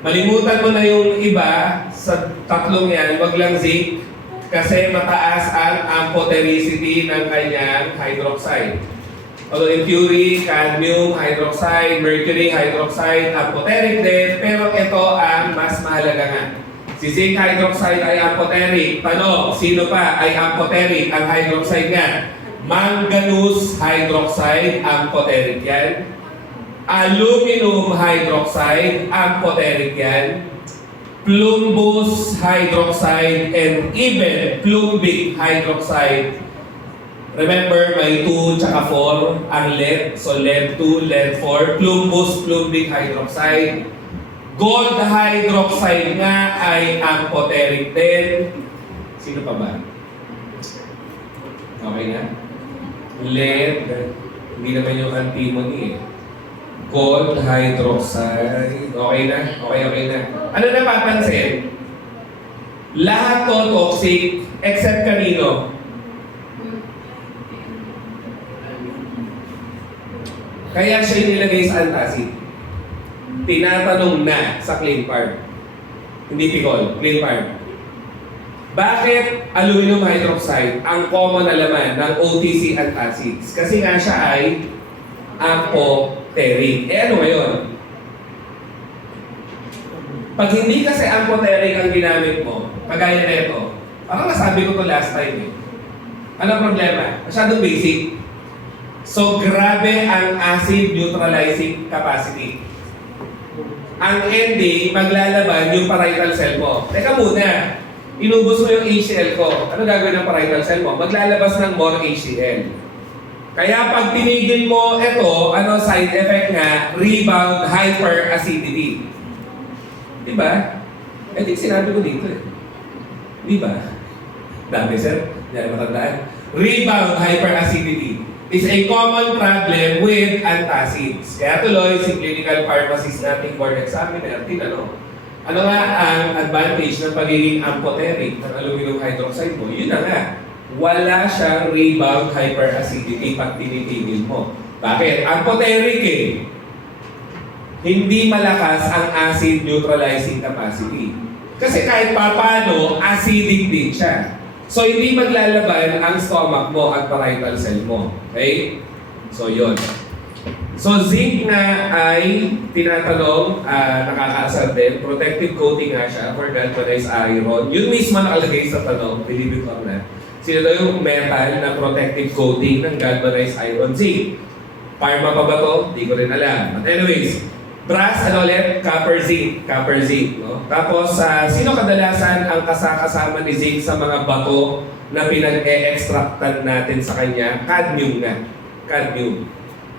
malimutan mo na yung iba sa tatlong yan, wag lang zinc, kasi mataas ang amphotericity ng kanyang hydroxide. Although impurity, cadmium hydroxide, mercury hydroxide, amphoteric din, pero ito ang mas mahalaga nga. Si zinc hydroxide ay amphoteric. Tanong, sino pa ay amphoteric? Ang hydroxide nga. Manganese hydroxide, amphoteric yan. Aluminum hydroxide, amphoteric yan. Plumbous hydroxide and even plumbic hydroxide. Remember, may 2 tsaka 4 ang lead. So lead 2, lead 4. Plumbous, plumbic hydroxide. Gold hydroxide nga ay amphoteric din. Sino pa ba? Okay na? Lead. Hindi naman yung antimony eh. Gold hydroxide. Okay na? Okay na. Ano napapansin? Lahat to toxic except kanino? Kaya siya inilagay sa antacid. Tinatanong na sa clean part. Hindi pikol, clean part. Bakit aluminum hydroxide ang common na laman ng OTC antacids? Kasi nga siya ay amphoteric. Ano ngayon? Pag hindi kasi amphoteric ang ginamit mo, kagaya nito, parang nasabi ko to last time eh. Ano problema? Masyadong basic. So grabe ang acid neutralizing capacity. Ang ending, maglalaban yung parietal cell mo. Teka muna, inubos mo yung HCl ko. Ano gagawin ng parietal cell mo? Maglalabas ng more HCl. Kaya pag tinigil mo ito, ano side effect nga? Rebound hyperacidity. Diba? Di sinabi ko dito eh. Diba? Dami sir. Yan matandaan. Rebound hyperacidity is a common problem with antacids. Kaya tuloy, si clinical pharmacist nating board examiner, tinanong, ano nga ang advantage ng pagiging amphoteric ng aluminum hydroxide mo? Yun na nga, wala siyang rebound hyperacidity pag tinitigil mo. Bakit? Amphoteric eh. Hindi malakas ang acid neutralizing capacity. Kasi kahit papano, acidic din siya. So, hindi maglalaban ang stomach mo at parietal cell mo. Okay? So, yun. So, zinc na ay tinatanong, nakakaasar din. Protective coating nga siya for galvanized iron. Yun mismo nakalagay sa tanong, believe it or not. Sino daw yung metal na protective coating ng galvanized iron? Zinc. Pharma pa ba to? Hindi ko rin alam. But anyways, brass, ano ulit? Copper zinc. Copper zinc, no? Tapos, sino kadalasan ang kasama ni zinc sa mga bato na pinag-e-extractan natin sa kanya? Cadmium nga. Cadmium.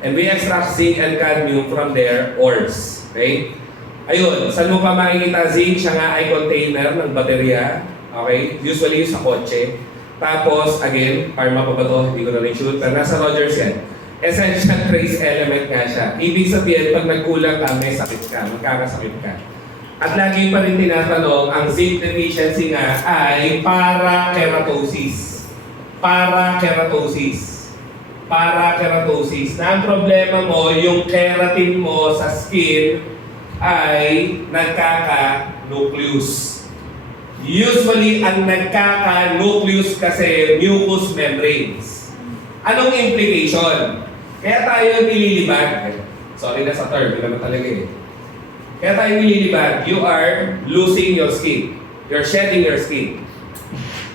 And we extract zinc and cadmium from their ores. Okay? Ayun, saan mo pa makikita zinc? Siya nga ay container ng baterya. Okay? Usually sa kotse. Tapos, again, pharma pa ba ito? Hindi ko na rin sure. Pero nasa Rogers yan. Essential trace element nga siya. Ibig sabihin, pag nagkulang ka, may sakit ka, magkakasakit ka. At lagi pa rin tinatanong, ang zinc deficiency nga ay parakeratosis. Parakeratosis. Parakeratosis. Na ang problema mo, yung keratin mo sa skin ay nagkaka-nucleus. Usually, ang nagkaka-nucleus kasi mucous membranes. Anong implication? Kaya tayo nililibag. Sorry na sa term, hindi naman talaga eh. Kaya tayo nililibag, you are losing your skin. You're shedding your skin.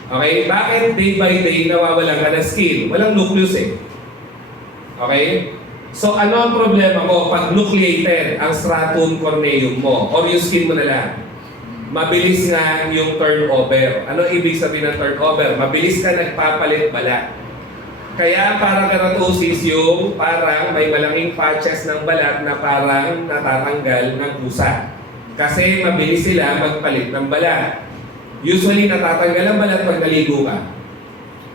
Okay? Bakit day by day nawawalan ka ng skin? Walang nucleus eh. Okay? So ano ang problema mo pag nucleated ang stratum corneum mo or yung skin mo na lang? Mabilis nga yung turnover. Ano ibig sabihin ng turnover? Mabilis ka nagpapalit balat. Kaya parang keratosis yung parang may malaking patches ng balat na parang natatanggal ng pusa. Kasi mabilis sila magpalit ng balat. Usually natatanggal ang balat pag naligo ka.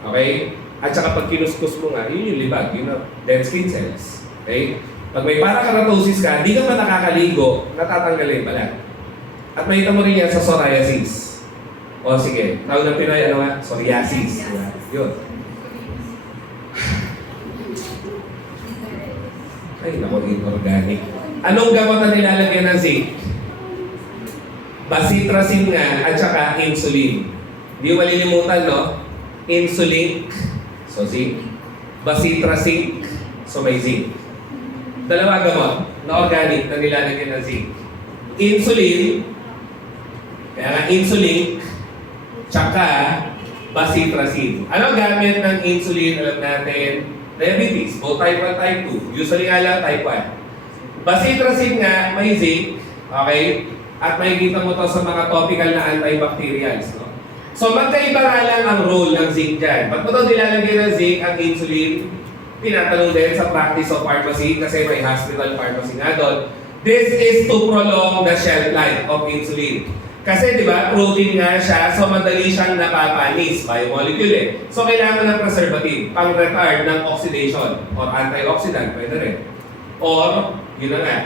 Okay? At saka pag kinuskus mo nga, yun yung libag, yun ang dead skin cells. Okay? Pag may parakeratosis ka, di ka pa nakakaligo, natatanggal yung balat. At makita mo rin yan sa psoriasis. O sige, tawag ng Pinoy, ano nga? Psoriasis. Diba? Yun. Ay, naku, inorganic. Anong gamot na nilalagyan ng zinc? Bacitracin nga at saka insulin. Di malilimutan, no? Insulin, so zinc. Bacitracin, so may zinc. Dalawa gamot na organic na nilalagyan ng zinc. Insulin, kaya nga insulin, tsaka bacitracin. Ano gamit ng insulin? Alam natin, diabetes, both type 1 type 2. Usually nga lang type 1. Bacitracin nga, may zinc, okay? At makikita mo to sa mga topical na antibacterials, no? So magkaiba nga lang ang role ng zinc dyan. Ba't mo ito nilalagyan ng zinc ang insulin? Tinatanong din sa practice of pharmacy kasi may hospital pharmacy nga doon. This is to prolong the shelf life of insulin. Kasi di ba, protein nga siya, so madali siyang napapanis, biomolecule eh. So kailangan ng preservative, pang-retard ng oxidation or antioxidant, pwede rin. Or, yun na nga,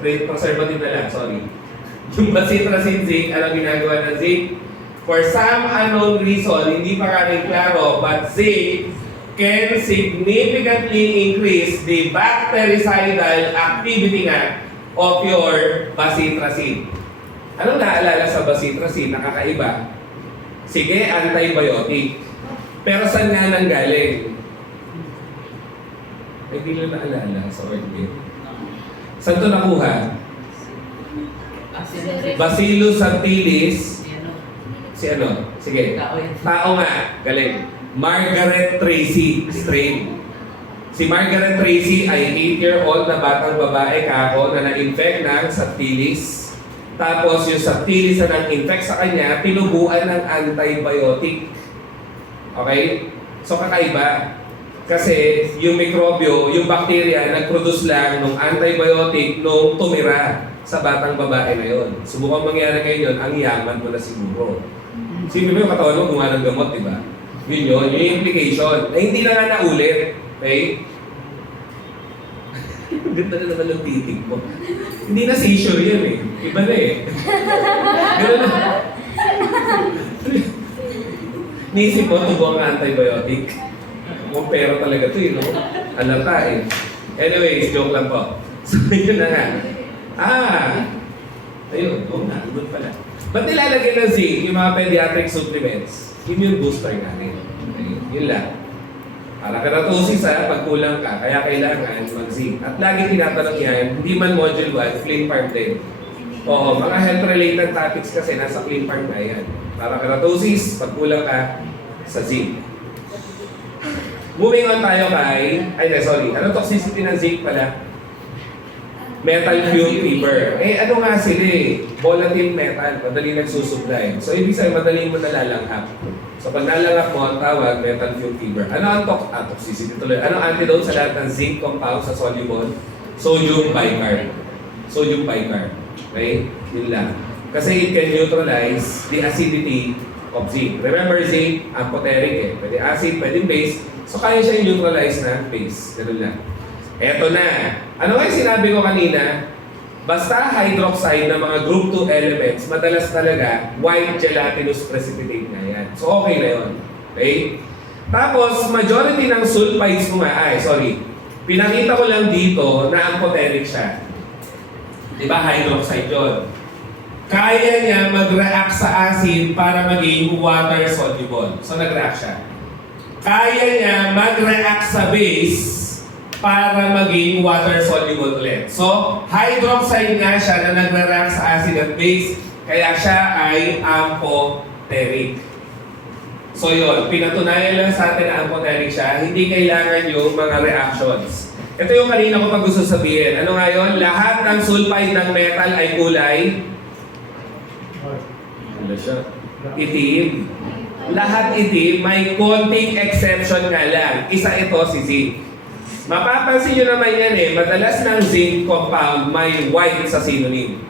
preservative na lang, sorry. Yung bacitracin zinc, ano ginagawa ng zinc? For some unknown reason, hindi pa ka rin klaro, but zinc can significantly increase the bactericidal activity nga of your bacitracin. Anong naalala sa bacitracin? Nakakaiba. Sige, antibiotic. Pero saan nga nanggaling? Ay, di lang naalala sa organ. Saan ito nakuha? Bacillus subtilis. Si ano? Sige. Tao nga. Galing. Margaret Tracy strain. Si Margaret Tracy ay 8-year-old na batang babae kako na na-infect ng subtilis. Tapos yung subtilis na nang-infect sa kanya, tinubuan ng antibiotic. Okay? So kakaiba. Kasi yung mikrobyo, yung bacteria, nag-produce lang ng antibiotic nung tumira sa batang babae na yun. Subukan mangyari ngayon, ang yaman mo na siguro. Sino mo yung katawan mo, gumawa ng gamot, di ba? Yun, yung implication. Eh, hindi na nga naulit. Okay? Ganda na naman ng titig mo. Hindi na seizure yun eh. Iba na eh. Gano'n na. Nisip mo, tubo ang antibiotic. Kung pero talaga ito no? Alata eh. Anyways, joke lang po. So, yun na nga. Ayun. Oo nga, doon pala. Ba't nilalagay ng zinc, yung mga pediatric supplements? Immune booster nga rin. Okay? Yun lang. Para keratosis pag kulang ka, kaya kailangan mag-zinc. At lagi tinatanong yan, hindi man module 1, clean farm din. Oo, mga health-related topics kasi nasa clean farm na yan. Para keratosis, pag kulang ka, sa zinc. Moving on tayo kay, ano toxicity ng zinc pala? Metal fume fever. Eh ano nga sila eh, volatile metal, madali nagsusupply. So ibig sabihin, madali mo nalalanghap. So pag nalanghap mo, ang tawag metal fume fever. Ano ang toxicity tuloy? Ano ang antidote sa lahat ng zinc compound sa soluble? Sodium bicarb. Sodium bicarb. Okay? Yun lang. Kasi it can neutralize the acidity of zinc. Remember, zinc, amphoteric eh. Pwede acid, pwede base. So, kaya siya yung neutralize na base. Ganun lang. Eto na. Ano nga yung sinabi ko kanina? Basta hydroxide ng mga group 2 elements, madalas talaga white gelatinous precipitate na yan. So, okay na yun. Okay? Tapos, majority ng sulfides mo nga, pinakita ko lang dito na amphoteric siya. Diba, hydroxide yun. Kaya niya mag-react sa acid para maging water soluble. So, nag-react siya. Kaya niya mag-react sa base para maging water soluble ulit. So, hydroxide nga siya na nagre-react sa acid at base, kaya siya ay amphoteric. So yun, pinatunayan lang sa atin na amphoteric siya, hindi kailangan yung mga reactions. Ito yung kanina ko pag gusto sabihin. Ano nga yun? Lahat ng sulfide ng metal ay kulay itim. Lahat itim, may konting exception nga lang. Isa ito si zinc. Mapapansin nyo naman yan madalas ng zinc compound may white sa synonym.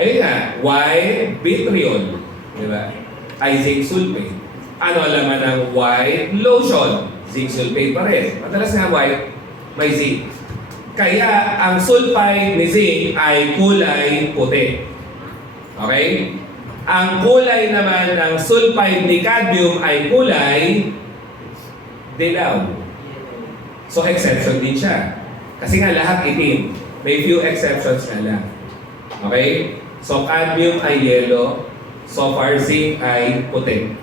Ayun nga, white vitriol. Diba? Ay zinc sulfate. Ano laman ng white lotion? Zinc sulfate pa rin. Madalas nga white, may zinc. Kaya ang sulfide ni zinc ay kulay puti. Okay? Ang kulay naman ng sulfide ni cadmium ay kulay dilaw. So, exception din siya. Kasi nga lahat itim. May few exceptions nga lang. Okay? So, cadmium ay yellow. So far, zinc ay puti.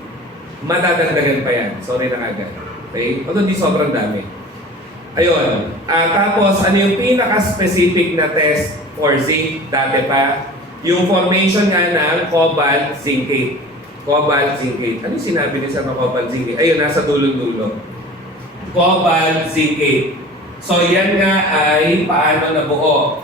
Madadagdagan pa yan. Sorry na agad. Okay? Although di sobrang dami. Ayun. Tapos, ano yung pinaka-specific na test for zinc dati pa? Yung formation nga ng cobalt zincate. Cobalt zincate. Ano yung sinabi niya sa cobalt zincate? Ayun, nasa dulo-dulo. Cobalt zincate. So yan nga ay paano nabuo.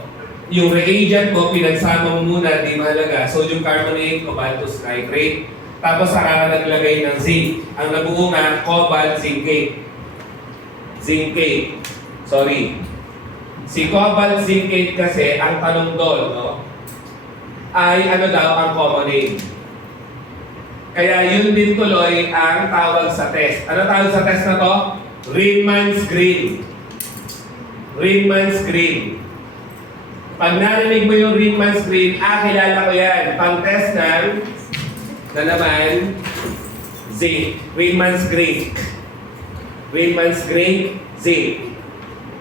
Yung reagent mo, pinagsama mo muna, di mahalaga. Sodium carbonate, cobaltous nitrate. Tapos saka ka naglagay ng zinc. Ang nabuo nga, cobalt zincate. Zincate. Sorry. Si cobalt zincate kasi, ang tanong doon, no? Ay ano daw ang common name. Kaya yun din tuloy ang tawag sa test. Ano tawag sa test na to? Riemann green. Riemann green. Pag narinig mo yung Riemann green, kilala ko yan. Pang-test ng na naman zinc. Riemann green. Riemann green, zinc.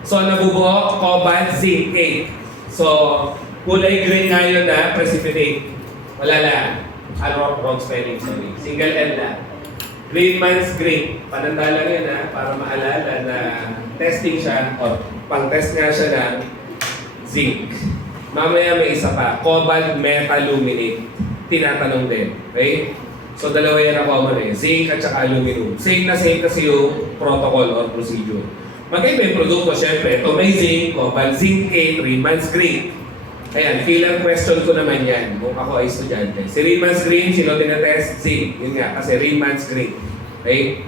So nabubuo, cobalt zincate. So kulay green nga yun na precipitate. Wala lang. Wrong spelling, sorry. Single L na. Riemann green. Pananda lang yun para maalala na testing siya o pang-test nga siya ng zinc. Mamaya may isa pa. Cobalt metaluminate. Tinatanong din. Okay? So dalawa yan ang common zinc at saka aluminum. Same kasi yung protocol or procedure. Magkaiba yung produkto, syempre. Ito may zinc, cobalt zincate, Riemann green. Ayan, killer question ko naman yan kung ako ay estudyante. Si Riemann green, sino tinatest? Zinc. Yun nga, kasi Riemann green. Okay?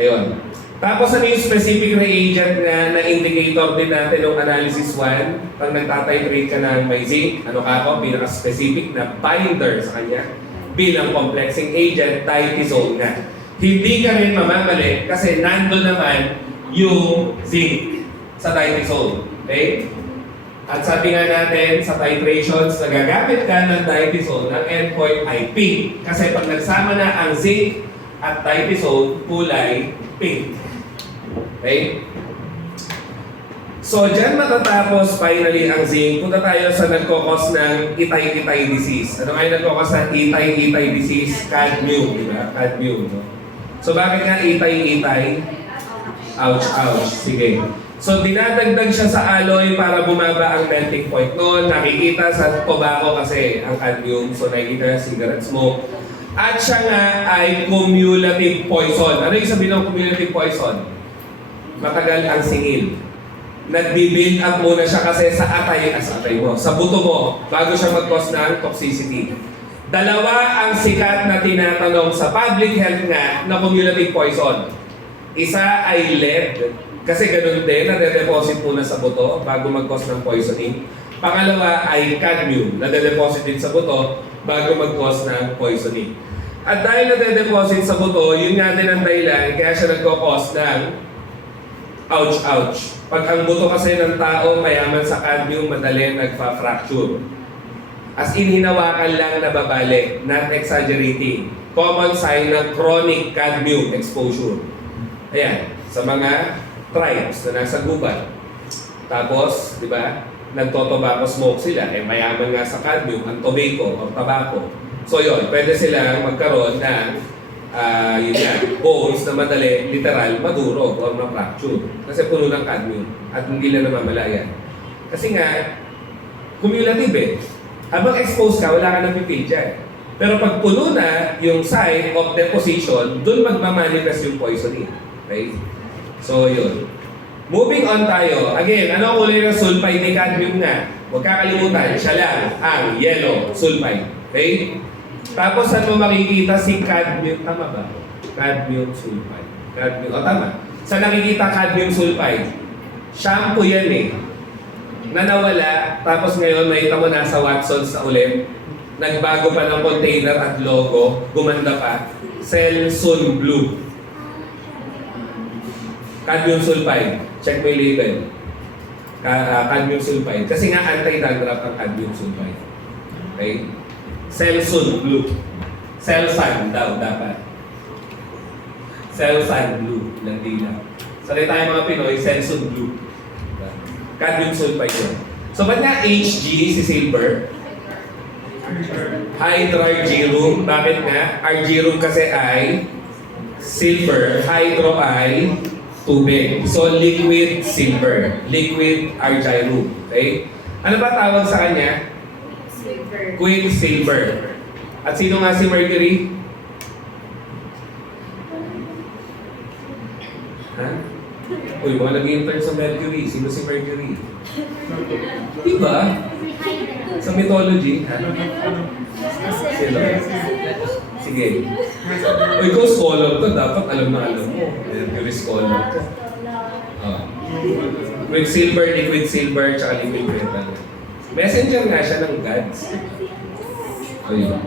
Ayun. Tapos ano yung specific reagent na indicator din natin ng analysis 1? Pag nagtatitrate ka ng may zinc, ano ka ako? Pinaka-specific na binder sa kanya bilang complexing agent, diethizone nga. Hindi ka rin mamamali kasi nandun naman yung zinc sa diethizone. Okay? At sabi nga natin sa titrations, nagagamit ka ng diethizone, ang endpoint ay pink. Kasi pag nagsama na ang zinc at diethizone, kulay pink. Okay? So, dyan matatapos finally ang zinc. Punta tayo sa nagkakos ng itay-itay disease. Ano nga yung nagkakos ng itay-itay disease? Cadmium, di ba? Cadmium. No? So, bakit nga itay-itay? Ouch, ouch. Sige. So, dinadagdag siya sa alloy para bumaba ang melting point noon. Nakikita sa tobacco kasi ang cadmium. So, nakikita sa cigarette smoke. At siya nga ay cumulative poison. Ano yung sabihin ng cumulative poison? Matagal ang singil. Nagbi-build up muna siya kasi sa atay mo, sa buto mo, bago siya mag-cause ng toxicity. Dalawa ang sikat na tinatanong sa public health nga na cumulative poison. Isa ay lead, kasi ganun din, nade-deposit muna sa buto bago mag-cause ng poisoning. Pangalawa ay cadmium, nade-deposit din sa buto bago mag-cause ng poisoning. At dahil nade-deposit sa buto, yun nga din ang dahilan, kaya siya nagkakos ng ouch. Pag ang buto kasi ng tao mayaman sa cadmium, madali nagpa-fracture. As in, hinawakan lang nababali, not exaggerating. Common sign ng chronic cadmium exposure. Ayan, sa mga tribes na nasa gubat. Tapos, di ba, nagtotobacco smoke sila, eh mayaman nga sa cadmium, ang tobacco o tobacco. So yun, pwede silang magkaroon ng yun yan, bones na madali, literal, madurog or ma-fracture. Kasi puno ng cadmium at hindi na namamalayan. Kasi nga, cumulative eh. Habang exposed ka, wala ka nang pipil dyan. Pero pag puno na yung site of deposition, dun magmamanifest yung poisoning. Okay? So yun. Moving on tayo. Again, ano ang kulay ng sulfide ni cadmium nga? Huwag kakalimutan, siya lang ang yellow sulfide. Okay? Tapos saan mo makikita si cadmium? Tama ba? Cadmium sulfide. Cadmium. O tama. Saan nakikita cadmium sulfide? Shampoo yan eh. Na nawala, tapos ngayon makita mo nasa Watsons na ulit. Nagbago pa ng container at logo. Gumanda pa. Selsun Blue. Cadmium sulfide. Check mo yung label. Cadmium sulfide. Kasi nga anti-dandruff ang cadmium sulfide. Okay? Selsun Blue. Selsan daw dapat. Selsan Blue. Landila. Sanay tayo mga Pinoy, Selsun Blue. Cadmium sulfide yun. So ba't nga Hg si silver? Hydrargyrum. Bakit nga? Argyrum kasi ay silver. Hydro ay tubig. So liquid silver. Liquid argyrum. Okay? Ano ba tawag sa kanya? Quicksilver. At sino nga si Mercury? Ha? Uy, mga nag-intern sa Mercury. Sino si Mercury? Diba? Sa mythology? Ha? Sino? Sige. Uy, kung scholar to, dapat alam na alam mo. Mercury scholar to. Quicksilver, liquid silver, tsaka liquid metal. Messenger nga siya ng gods. Ayun.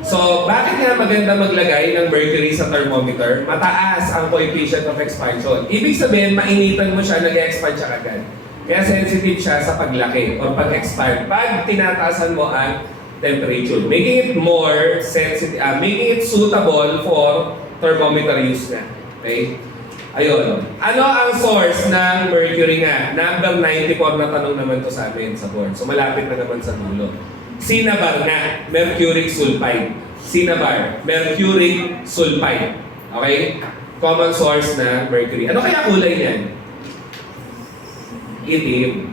So, bakit nga maganda maglagay ng mercury sa thermometer? Mataas ang coefficient of expansion. Ibig sabihin, mainitan mo siya, nag-expand siya agad. Kaya sensitive siya sa paglaki or pag-expand. Pag tinataasan mo ang temperature, making it more sensitive, making it suitable for thermometer use na. Okay? Ayun. Ano ang source ng mercury nga? Number 94 na tanong naman to sa amin sa board. So malapit na naman sa dulo. Cinnabar nga, mercuric sulfide. Cinnabar, mercuric sulfide. Okay? Common source na mercury. Ano kaya kulay niyan? Itim.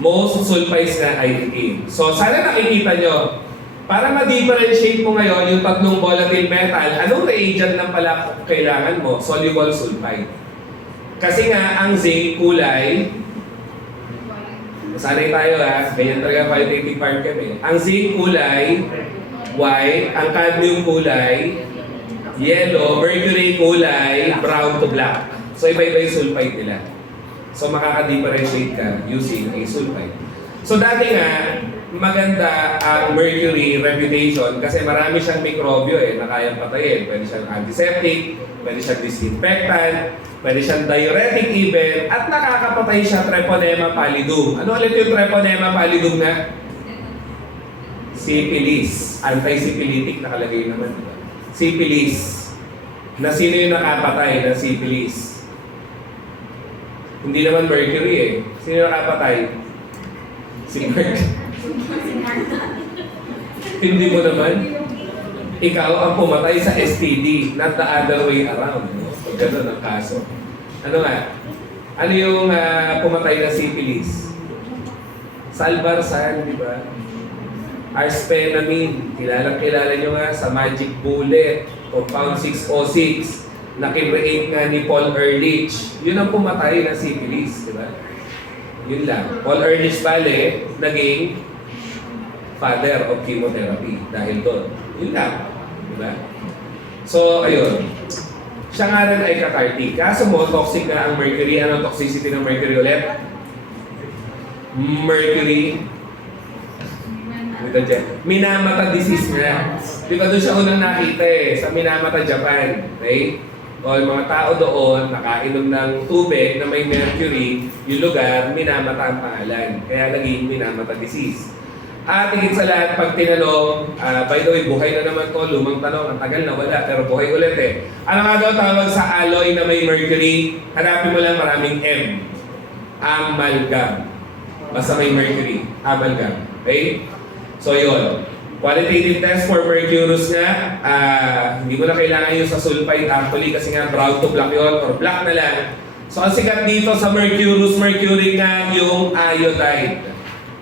Most sulfides na ay itim. So sana nakikita nyo, para ma-differentiate mo ngayon yung tatlong volatile metal, anong reagent lang pala kailangan mo? Soluble sulfide. Kasi nga, ang zinc kulay, sanay tayo ha, ganyan talaga qualitative part kami. Ang zinc kulay, white, ang cadmium kulay, yellow, mercury kulay, brown to black. So iba-iba yung sulfide nila. So makaka-differentiate ka using a sulfide. So dati nga, maganda ang mercury reputation kasi marami siyang mikrobyo na kayang patayin. Pwede siyang antiseptic, pwede siyang disinfectant, pwede siyang diuretic even, at nakakapatay siya Treponema pallidum. Ano ulit yung Treponema pallidum na? Syphilis. Anti-syphilitic nakalagay naman. Diba? Syphilis. Na sino yung nakapatay ng syphilis? Hindi naman mercury eh. Sino yung nakapatay? Si Mercury. Hindi mo naman. Ikaw ang pumatay sa STD, not the other way around. No? Pag gano'n ang kaso. Ano nga? Ano yung pumatay na syphilis? Salvarsan, di ba? Arspenamine. Kilala nyo nga sa Magic Bullet, Compound 606, na kinreate nga ni Paul Ehrlich. Yun ang pumatay na syphilis, di ba? Yun lang. Paul Ehrlich bale, naging father of chemotherapy dahil doon. Yun lang. Diba? So, ayun. Siya nga rin ay cathartic. Kaso mo, toxic na ang mercury. Anong toxicity ng mercury ulit? Mercury Dito, Minamata disease nga. Di ba doon siya unang nakita sa Minamata, Japan. Okay? O yung mga tao doon, nakainom ng tubig na may mercury, yung lugar, Minamata ang pangalan. Kaya naging Minamata disease. At higit sa lahat, pag tinanong, by the way, buhay na naman to, lumang tanong, ang tagal na wala, pero buhay ulit Ano nga daw tawag sa alloy na may mercury? Hanapin mo lang maraming M. Amalgam. Basta may mercury. Amalgam. Okay? So yun. Qualitative test for mercurous nga, hindi mo na kailangan yung sa sulfite actually kasi nga brown to black yun or black na lang. So ang sikat dito sa mercurous, mercury nga yung iodide.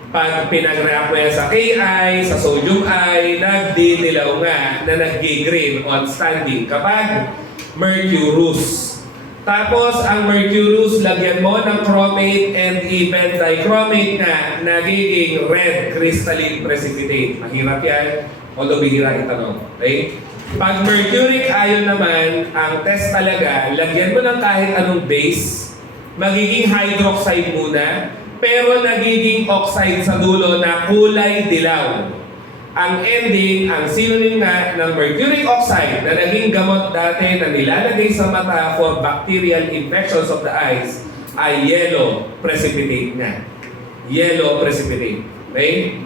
Pag pinag-react mo yan sa Ki, sa sodium I, nagdidilaw nga na nag-green on standing kapag mercurous. Tapos ang mercurous, lagyan mo ng chromate and even dichromate na nagiging red crystalline precipitate. Mahirap yan, although bihira itanong. Okay? Pag mercuric ion naman, ang test talaga, lagyan mo ng kahit anong base, magiging hydroxide muna, pero nagiging oxide sa dulo na kulay dilaw. Ang ending, ang synonym nga ng mercuric oxide na naging gamot dati na nilalagay sa mata for bacterial infections of the eyes ay yellow precipitate nga. Yellow precipitate. Okay?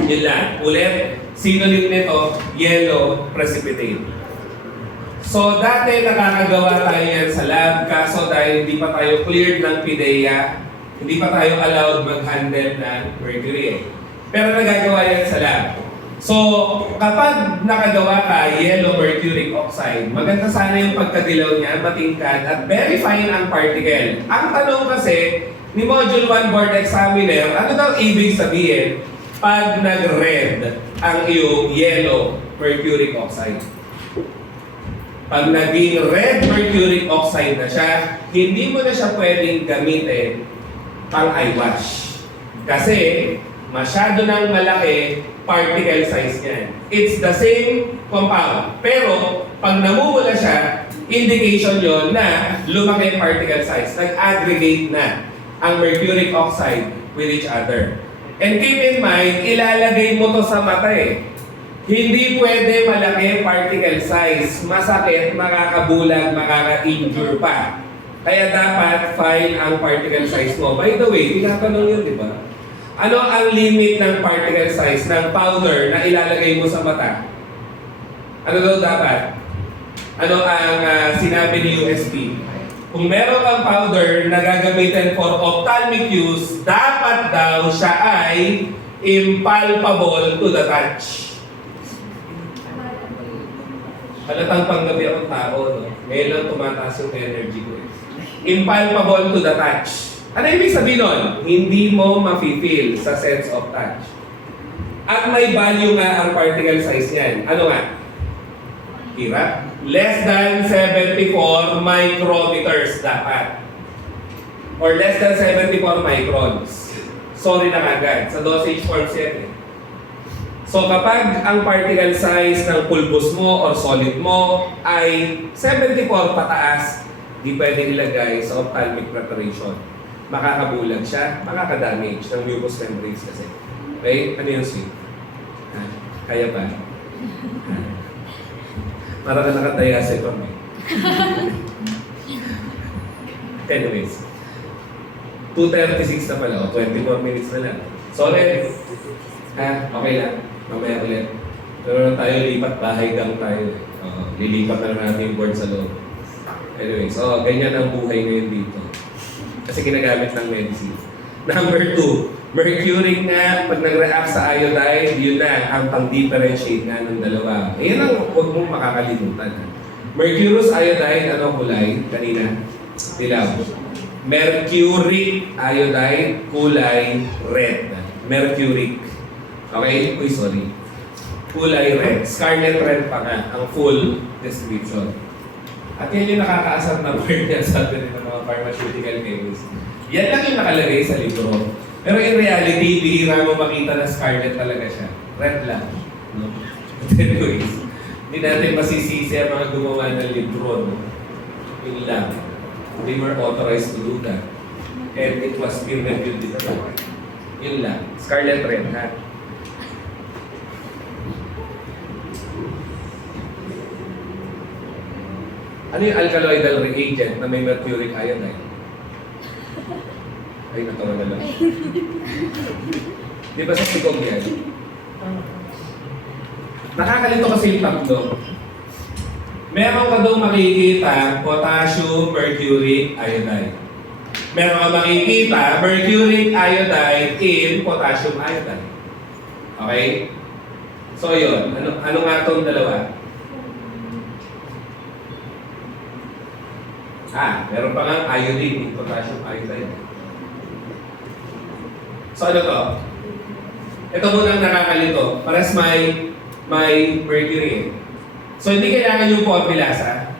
Yun lang. Ulit, synonym nito, yellow precipitate. So dati nakakagawa tayo yan sa lab, kaso dahil hindi pa tayo cleared ng PIDEA, hindi pa tayo allowed mag-handle ng mercury Pero nagagawa yan sa lab. So, kapag nakagawa ka yellow mercuric oxide, maganda sana yung pagkadilaw niya, matingkad, at very fine ang particle. Ang tanong kasi, ni Module 1 Board Examiner, ano daw ibig sabihin pag nag-red ang iyong yellow mercuric oxide? Pag naging red mercuric oxide na siya, hindi mo na siya pwedeng gamitin pang eyewash. Kasi masyado nang malaki particle size niyan. It's the same compound. Pero pag namumula siya, indication yon na lumaki particle size. Nag-aggregate na ang mercuric oxide with each other. And keep in mind, ilalagay mo to sa mata Hindi pwede malaki particle size. Masakit, makakabulag, makaka-injure pa. Kaya dapat fine ang particle size mo. By the way, tinatanong yun, di ba? Ano ang limit ng particle size ng powder na ilalagay mo sa mata? Ano daw dapat? Ano ang sinabi ni USP? Kung meron kang powder na gagamitin for ophthalmic use, dapat daw siya ay impalpable to the touch. Halatang panggabi akong tao, no? Ngayon lang tumataas yung energy ko Impalpable to the touch. Ano ibig sabihin nun? Hindi mo mafe-feel sa sense of touch. At may value nga ang particle size niyan. Ano nga? Hirap. Less than 74 micrometers dapat. Or less than 74 microns. Sorry na agad. Sa dosage forms yan So kapag ang particle size ng pulbos mo or solid mo ay 74 pataas, di pwede ilagay sa ophthalmic preparation. Makakabulag siya, makakadamage ng mucous membranes kasi. Okay? Ano yung sweet? Kaya ba? Para ka nakataya sa ito. Anyways. 2:36 na pala. 24 minutes na lang. Sorry. Okay lang. Mamaya ulit. Pero na tayo, lipat bahay gang tayo. Lilipat na lang natin yung board sa loob. Anyway, so ganyan ang buhay ngayon dito. Kasi ginagamit ng medicine. Number 2, mercury nga, pag nag-react sa iodide, yun na ang pang-differentiate nga ng dalawa. Ayan ang huwag mong makakalimutan. Mercurous iodide, ano kulay? Kanina, dilaw. Mercuric iodide, kulay red. Mercuric. Okay? Uy, sorry. Kulay red. Scarlet red pa nga, ang full description. At yan yung nakakaasar na word niya sabi ng mga pharmaceutical chemists. Yan lang yung nakalagay sa libro. Pero in reality, bihira mo makita na scarlet talaga siya. Red lang. No? But anyways, hindi natin masisisi ang mga gumawa ng libro. No? Yun lang. They were authorized to do that. And it was peer-reviewed dito. Yun lang. Scarlet red, ha? Ano yung alkaloidal reagent na may mercuric iodide? Ay, natawa na lang. Di ba sa sigong yan? Nakakalito kasi yung tatlo. Meron ka daw makikita potassium mercuric iodide. Meron ka makikita mercuric iodide in potassium iodide. Okay? So yun, ano nga itong dalawa? Meron pa nga iodine in potassium iodide. So ano to? Ito muna ang nakakalito. Pares may mercury. So hindi kailangan yung formulasa.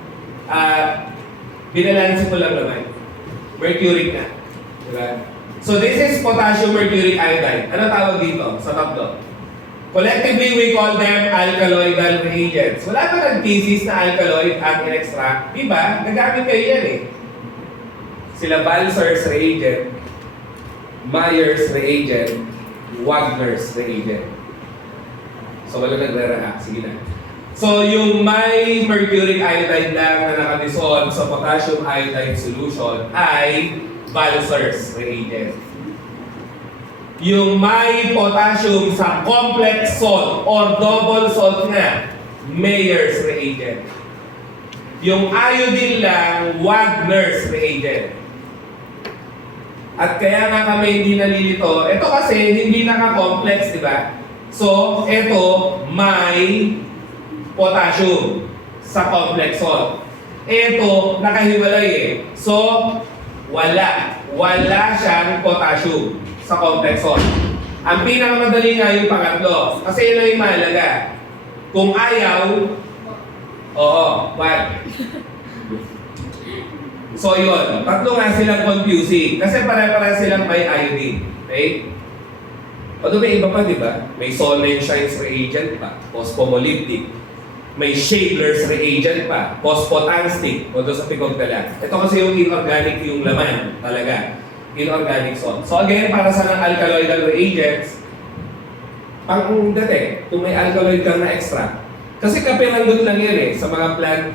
Binalansin ko lang naman. Mercuric na. Diba? So this is potassium mercuric iodide. Ano tawag dito sa tatlo? Collectively, we call them alkaloidal reagents. Wala pa nag-thesis na alkaloid at in-extract. Diba? Nagamit kayo yan eh. Sila Balzer's reagent, Meyer's reagent, Wagner's reagent. So wala nagre-react. Sige na. So yung may mercuric iodide lang na nakadissolve sa potassium iodide solution ay Balzer's reagent. Yung may potassium sa complex salt or double salt nga, Meyer's reagent. Yung iodine lang, Wagner's reagent. At kaya nga kami hindi nalilito, ito kasi hindi naka-complex, di ba? So, ito may potassium sa complex salt. Ito, nakahiwalay eh. So, wala siyang potassium sa complex salt. Ang pinakamadali nga yung pangatlo. Kasi yun ang yung mahalaga. Kung ayaw, wag. So yun, tatlo nga silang confusing. Kasi pare-pare silang may iodine. Okay? Pag may iba pa, di ba? May Sonnenschein's reagent pa, phosphomolybdic. May Schaedler's reagent pa, phosphotangstic, o doon sa pigogdala. Ito kasi yung inorganic yung laman, talaga. Inorganic salt. So again, para sa ng alkaloidal reagents, pang-detect kung may alkaloid kang na-extract. Kasi kapiranggot lang yan eh, sa mga plant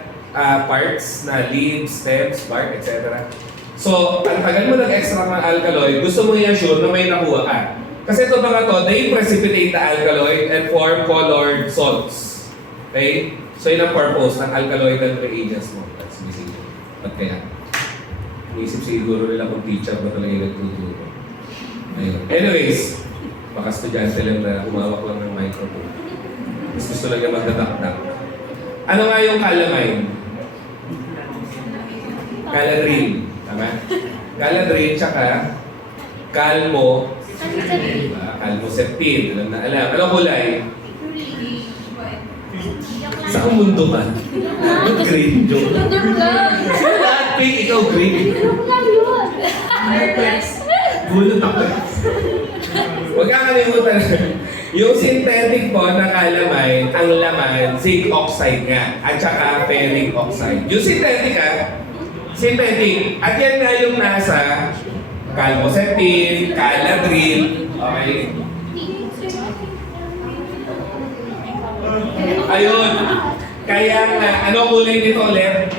parts na leaves, stems, bark, etc. So, ang tagal mo nag-extract ng alkaloid, gusto mo i-assure na may nakuha ka. Kasi ito mga to, they precipitate the alkaloid and form colored salts. Okay? So, yun ang purpose ng alkaloidal reagents mo. That's basically. Ba't kaya? Iisip siguro nila kung teacher ba talaga yung nagtuturo. Ayun. Anyways, baka estudyante lang na humawak lang ng microphone. Mas gusto lang niya magdadakdak. Ano nga yung calamine? Caladril. Tama? Caladril tsaka calmo. Diba? Calmoseptin. Alam na alam. Anong kulay? Saan mundo ka? Ba't green, Joe? Lahat pink, ikaw green. Bulot ako. Huwag kang kalimutan. Yung synthetic po na calamine, ang laman, zinc oxide nga, at saka ferric oxide. Yung synthetic synthetic. At yan nga yung nasa calmoseptin, caladril, okay? Ayun. Kaya nga, ano kulay nito ulit?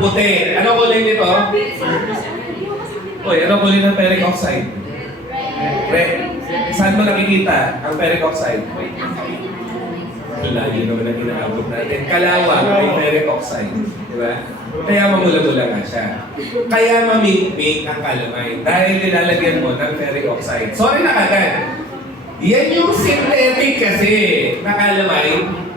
Puti. Ano kulay nito? Uy, ano kulay ng ferric oxide? Red. Saan mo nakikita ang ferric oxide? Wala, yun naman ang inaabot natin. Kalawang may ferric oxide. Di ba? Kaya mamula-mula nga siya. Kaya mamink-mink ang calamine dahil nilalagyan mo ng ferric oxide. Sorry na kagad. Yan yung synthetic kasi na calamine.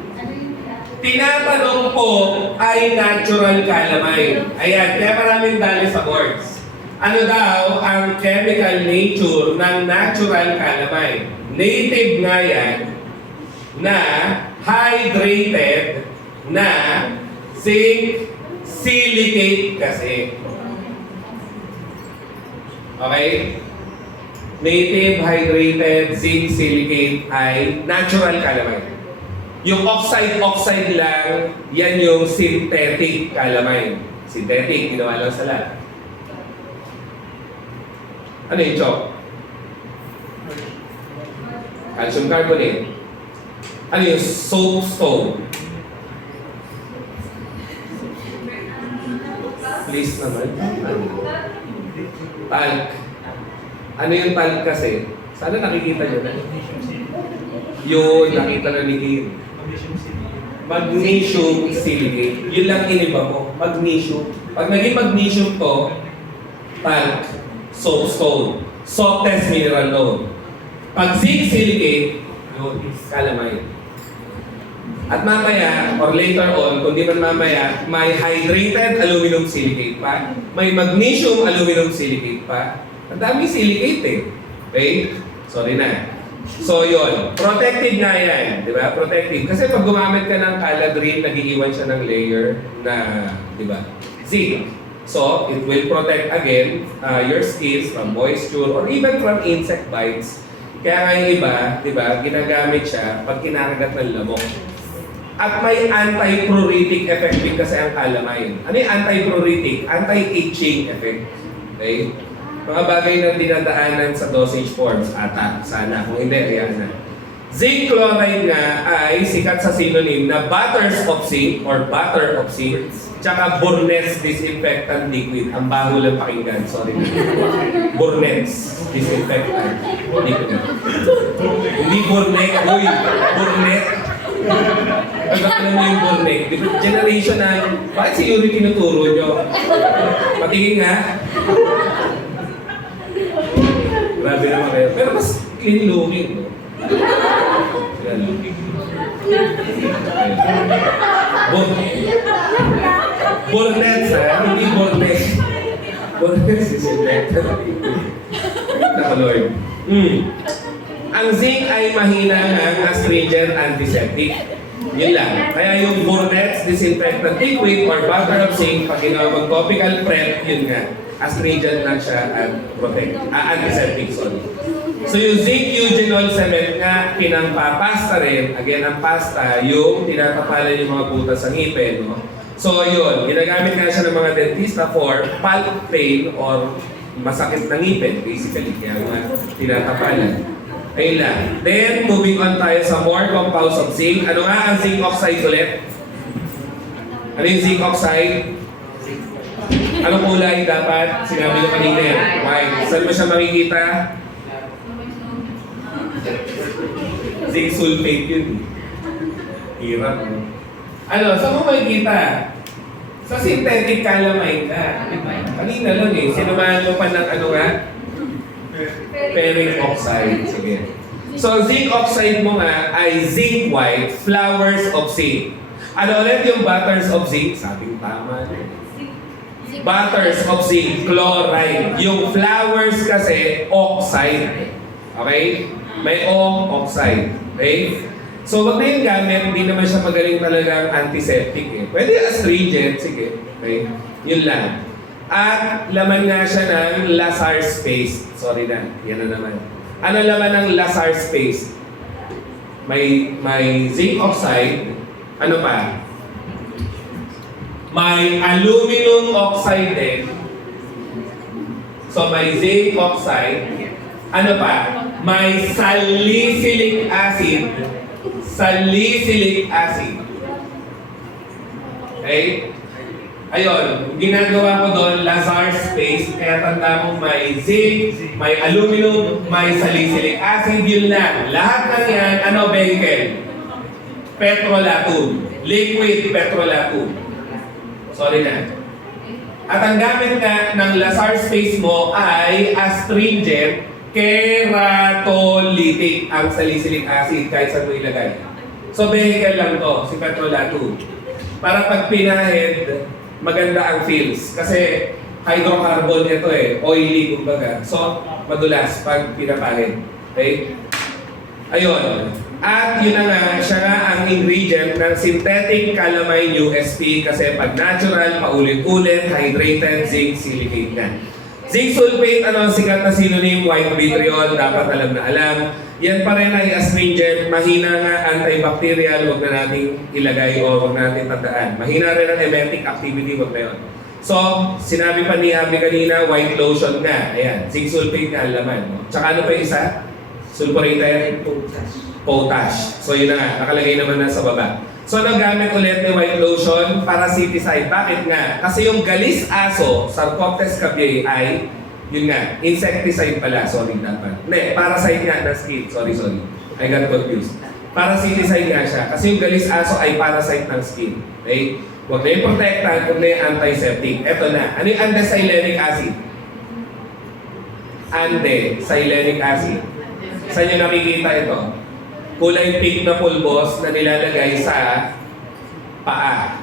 Tinatanong po ay natural calamine. Ayan, kaya maraming dali sa boards. Ano daw ang chemical nature ng natural calamine? Native nga yan na hydrated na zinc silicate kasi. Okay? Native hydrated zinc silicate ay natural calamine. Yung oxide lang, yan yung synthetic calamine. Synthetic, ginawa lang sa lab. Ano yung chalk? Calcium carbonate. Ano yung soapstone? Please naman. Talc. Ano yung talc kasi? Sana nakikita nyo na. Yun, nakita na ni Kim. Magnesium silicate. Yun lang iniba mo. Magnesium. Pag naging magnesium to, talc, soapstone, softest mineral loan. Pag zinc silicate, yun, calamine. At mamaya, or later on, kung di man mamaya, may hydrated aluminum silicate pa, may magnesium aluminum silicate pa. Ang daming silicate eh. Okay? Sorry na. So yun, protected nga yan, di ba? Protected. Kasi pag gumamit ka ng Caladrin, nag-iiwan siya ng layer na, di ba? Zinc. So, it will protect again your skin from moisture or even from insect bites. Kaya nga yung iba, di ba, ginagamit siya pag kinakagat ng lamok. At may anti-pruritic effect din kasi ang calamine. Ano yung anti-pruritic? Anti-itching effect. Okay? Mga bagay na dinadaanan sa dosage forms ata. Sana. Kung hindi, ayan na. Zinc chloride nga ay sikat sa synonym na butters of zinc or butter of zinc tsaka Bournett's disinfectant liquid. Ang baho lang pakinggan. Sorry. Bournett's disinfectant liquid. Hindi Bournet. Uy, Bournet. Pagkakala mo yung Bournet. Generation na, bakit si Yuri tinuturo nyo? Patingin nga. Grabe naman kayo. Pero mas clean looking, no? Yan. Bournett's, ha? Hindi Bournett's. Bournett's is infected. Naka, Lord. Ang zinc ay mahina ng astringent antiseptic. Yun lang. Kaya yung Bournett's disinfectant liquid or butter of zinc, pag ginawag topical prep, yun nga. Astringent lang siya at antiseptic, sorry. So yung zinc eugenol cement nga, pinampapasta rin. Again, ang pasta, yung tinatapalan yung mga butas sa ngipin. No? So yun, ginagamit nga siya ng mga dentista for pulp pain or masakit na ngipin, basically. Kaya nga, tinatapalan. Ayun lang. Then, moving on tayo sa more compounds of zinc. Ano nga ang zinc oxide ulit? Ano yung zinc oxide? Anong kulay dapat? Sinabi ko kanina yan. White. Saan mo siya makikita? Zinc sulfate yun. Hirap. Ano? Saan mo makikita? Sa synthetic calamine ka. Kanina lang eh. Sinamahan mo pa ng ano nga? Ferric oxide. Sige. So, zinc oxide mo nga ay zinc white, flowers of zinc. Ano ulit yung butters of zinc? Sabing tama. Butters of zinc, chloride. Yung flowers kasi, oxide. Okay? May oxide. Okay? So, wag na yung gamit, hindi naman siya magaling talagang antiseptic eh. Pwede astringent, sige. Okay? Yun lang. At laman nga siya ng Lazar's paste. Sorry na, yan na naman. Ano laman ng Lazar's paste? May zinc oxide. Ano pa? May aluminum oxide din. So may zinc oxide. Ano pa? May salicylic acid. Salicylic acid. Okay? Ayun, ginagawa ko doon, Lazar's paste, kaya tanda mo may zinc, may aluminum, may salicylic acid, yun lang. Lahat ng yan, ano, vehicle? Petrolatum. Liquid petrolatum. Sorry na. At ang gamit nga ng Lazar's paste mo ay astringent keratolytic ang salicylic acid kahit saan mo ilagay. So, vehicle lang to, si petrolatum. Para pag pinahid, maganda ang feels. Kasi hydrocarbon ito eh, oily kumbaga. So, madulas pag pinapahid. Okay? Ayun. At yun na nga, siya nga ang ingredient ng synthetic calamine USP kasi pag natural, paulit-ulit, hydrated zinc silicate na. Zinc sulfate, ano, sikat na synonym, white vitriol, dapat alam na alam. Yan pa rin ay astringent, mahina nga antibacterial, huwag na natin ilagay o huwag na natin tandaan. Mahina rin ang emetic activity, huwag na yun. So, sinabi pa ni Abby kanina, white lotion nga. Ayan, zinc sulfate nga ang laman. No? Tsaka ano pa yung isa? Sulfurated potash. So yun na nga, nakalagay naman na sa baba. So nagamit ulit ni White Lotion, parasiticide. Bakit nga? Kasi yung galis aso, Sarcoptes cabiei ay, yun nga, insecticide pala. Sorry dapat. Hindi, parasite nga na skin. Sorry. I got confused. Parasiticide nga siya. Kasi yung galis aso ay parasite ng skin. Okay? Huwag na yung protectant, huwag na yung antiseptic. Eto na. Ano yung andesilenic acid? Andesilenic acid. Saan nyo nakikita ito? Kulay pink na pulbos na nilalagay sa paa.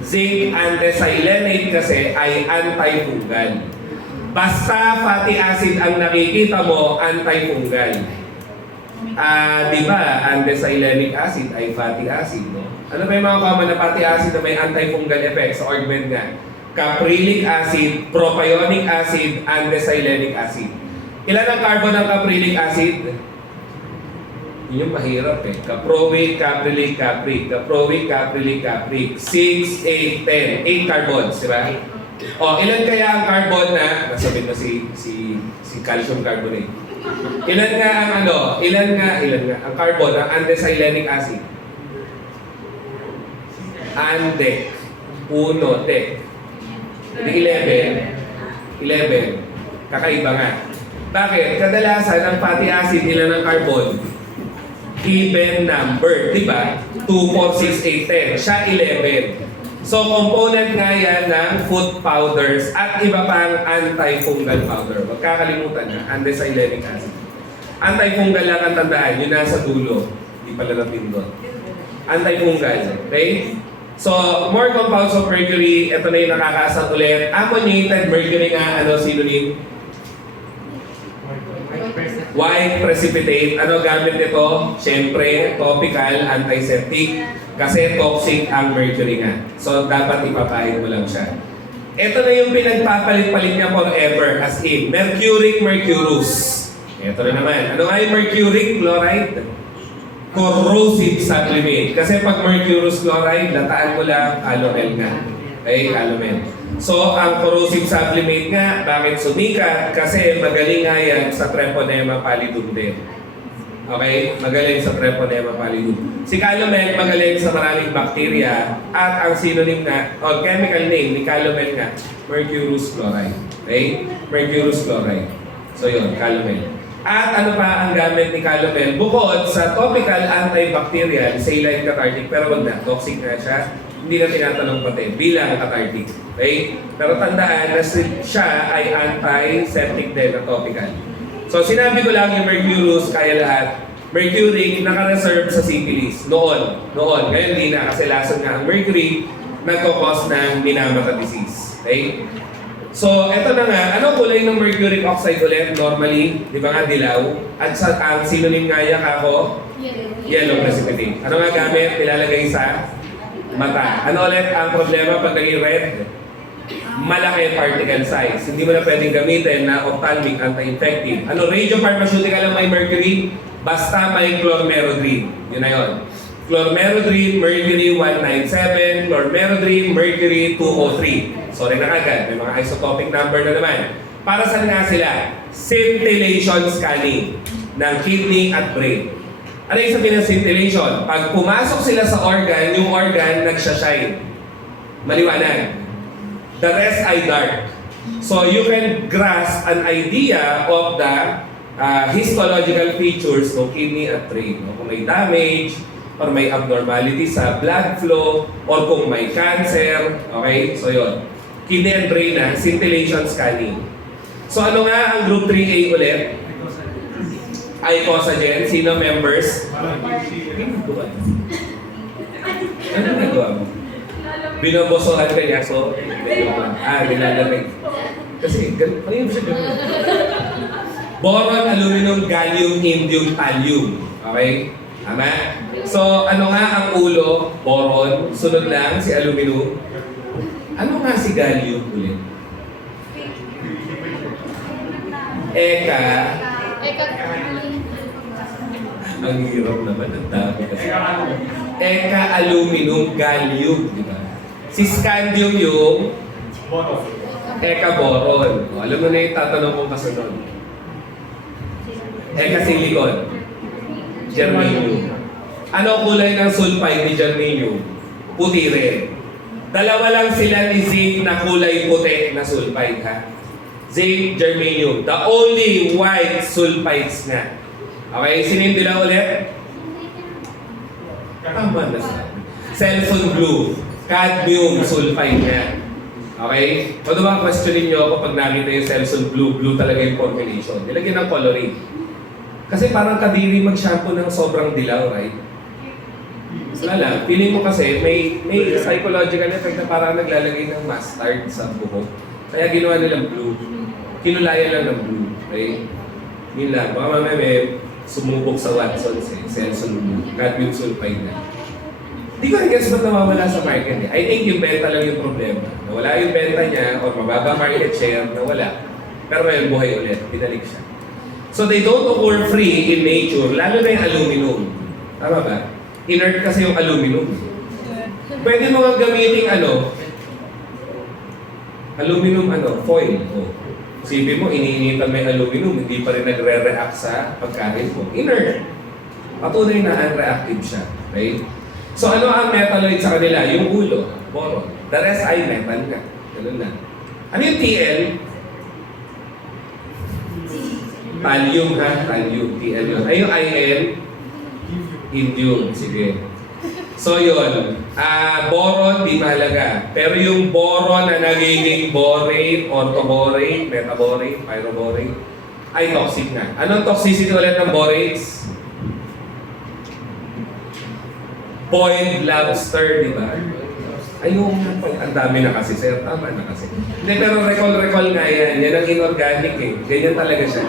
Zinc andecylenate kasi ay antifungal. Basta fatty acid ang nakikita mo, antifungal. Di ba, andecylenate acid ay fatty acid, no? Ano ba yung mga common na fatty acid na may antifungal effects? Augment nga. Caprylic acid, propionic acid, andecylentic acid. Ilan ang carbon ng caprylic acid? Yun yung mahirap eh. Caproic, caprylic, capric. Caproic, caprylic, capric. 6, 8, 10. 8 carbons, di ba? O, ilan kaya ang carbon na, nasabi na si calcium carbonate. Ilan nga ang carbon ng andecylentic acid? Ande. 1, tek. Hindi 11. Kakaiba nga. Bakit? Kadalasan ang fatty acid nila ng carbon, even number, di ba? 2, 4, 6, 8, 10. Siya 11. So, component nga yan ng food powders at iba pang antifungal powder. Huwag kakalimutan na, andecylentic acid. Antifungal lang ang tandaan, yun nasa dulo. Hindi pala napindot. Antifungal, okay? So, more compounds of mercury, ito na yung nakakasang ulit. Ammoniated mercury nga, synonym? White precipitate. Ano gamit nito? Siyempre, topical, antiseptic. Kasi toxic ang mercury nga. So, dapat ipapahid mo lang siya. Ito na yung pinagpapalit-palit niya forever. As in, mercuric mercurus. Ito na naman. Ano nga yung mercuric chloride? Corrosive supplement. Kasi pag mercurous chloride, lataan mo lang calomel nga. Okay, calomel. So, ang corrosive supplement nga, bakit sumikat? Kasi magaling nga yan sa Treponema pallidum din. Okay? Magaling sa Treponema pallidum. Si calomel magaling sa maraming bakterya at ang synonym nga, o chemical name ni calomel nga, mercurous chloride. Okay? Mercurous chloride. So yun, calomel. At ano pa ang gamit ni calomel? Bukod sa topical antibacterial, saline cathartic, pero wag na, toxic na siya. Hindi na tinatanong pati, bilang cathartic. Okay? Pero tandaan na siya ay antiseptic din na topical. So sinabi ko lang yung mercurous, kaya lahat. Mercury, naka-reserve sa syphilis. Noon. Ngayon di na, kasi lason nga ang mercury, nagkakos ng Minamata disease. Okay? So, eto na nga, ano kulay ng mercuric oxide ulit? Normally, di ba nga dilaw? At ang synonym nga yan ako? Yellow precipitate. Ano nga gamit? Nilalagay sa mata. Ano ulit ang problema pag naging red? Malaki particle size. Hindi mo na pwedeng gamitin na ophthalmic anti-infective. Ano, radiopharmaceutical ang may mercury? Basta may chlormerodrine. Yun na yun. Chlormerodrine, mercury 197, chlormerodrine, mercury 203. Sorry na agad, may mga isotopic number na naman. Para saan nga sila? Scintillation scanning ng kidney at brain. Ano yung sabihin ng scintillation? Pag pumasok sila sa organ, yung organ nagsashine. Maliwanag. The rest ay dark. So you can grasp an idea of the histological features ng kidney at brain. No? Kung may damage, or may abnormality sa blood flow, or kung may cancer. Okay? So yun. Kidney and brain na, scintillation scanning. So ano nga ang group 3A ulit? Icosahgen. Sino members? Ano nagawa mo? Binobosohan ka niya, so nilalamig. Kasi, ano yung siya gano'n? Boron, aluminum, gallium, indium, thallium. Okay? Tama? So, ano nga ang ulo? Boron. Sunod lang, si aluminum. Ano nga si gallium ulit? Eka. Ang hirap naman, ang dami kasi. Eka, aluminum, gallium, di ba? Si scandium yung eka, boron. O, alam mo na yung tatanong kong kasunod. Eka, silicon. Germanium. Ano kulay ng sulfide ni germanium? Puti rin. Dalawa lang sila ni zinc na kulay puti na sulfide ha. Zinc, germanium. The only white sulfides na. Okay, sino yung dilaw ulit? Kakamba na sa cellphone blue. Cadmium sulfide niya. Okay? Pwede ba questionin nyo ako pag nakita yung cellphone blue, blue talaga yung formulation. Nilagyan ng coloring. Kasi parang kadiri mag-shampoo ng sobrang dilaw, right? Wala lang. Feeling mo kasi may psychological effect na parang naglalagay ng mustard sa buhok. Kaya ginawa nilang blue. Kinulayan lang ng blue. Okay? Yun lang. Baka mamaya may sumubok sa Watson's cellphone blue. Cadmium sulfide na. Hindi ko guess ba't nawawala sa market eh. I think yung benta lang yung problema. Nawala yung benta niya or mababa market share, nawala. Pero ngayon buhay ulit, binalik siya. So they don't occur free in nature, lalo na yung aluminum. Tama ba? Inert kasi yung aluminum. Pwede mo nga gamitin aluminum foil. O. Isipin mo, iniinitan mo yung aluminum, hindi pa rin nagre-react sa pagkain mo. Inert. Patunay na unreactive siya. Okay? So ano ang metalloid sa kanila? Yung ulo, boron. The rest ay metal nga. Ganun lang. Ano yung TL? Thallium ha? Thallium. TL yun. Ay yung IN? Indium. Sige. So yun. Boron, di mahalaga. Pero yung boron na nagiging borate, orthoborate, metaborate, pyroborate, ay toxic na. Anong toxicity ulit ng borates? Boiled lobster, di ba? Ayun, ang dami na kasi, sir. Tama na kasi. Hindi, pero recall nga yan. Yan ang inorganic eh. Ganyan talaga siya.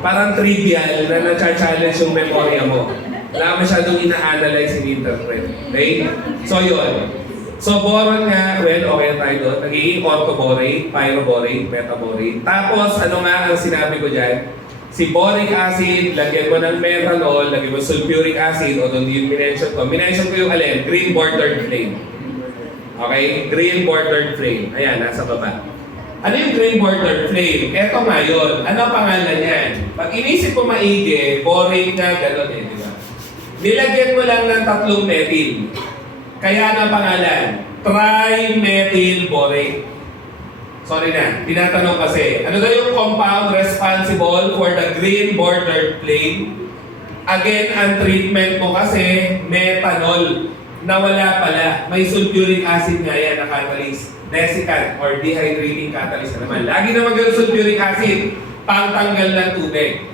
Parang trivial na na-challenge yung memorya mo. Wala masyadong ina-analyze in interpret. Okay? So, yun. So, boron nga, well, okay na tayo doon. Nagiging orthoborate, pyroborate, metaborate. Tapos, ano nga ang sinabi ko dyan? Si boric acid, lagyan mo ng methanol, lagyan mo sulfuric acid, o doon yung minention ko. Minention ko yung alin, green bordered flame. Okay? Green bordered flame. Ayan, nasa baba. Ano yung green bordered flame? Eto nga yun. Ano ang pangalan yan? Pag inisip mo maigi, boric na gano'n di ba? Nilagyan mo lang ng 3 methyl. Kaya ano ang pangalan? Trimethyl borate. Sorry na, tinatanong kasi, ano daw yung compound responsible for the green bordered flame? Again, ang treatment mo kasi, methanol, na wala pala. May sulfuric acid nga yan na catalyst. Desiccant or dehydrating catalyst na naman. Lagi naman ganun sulfuric acid, pangtanggal ng tubig.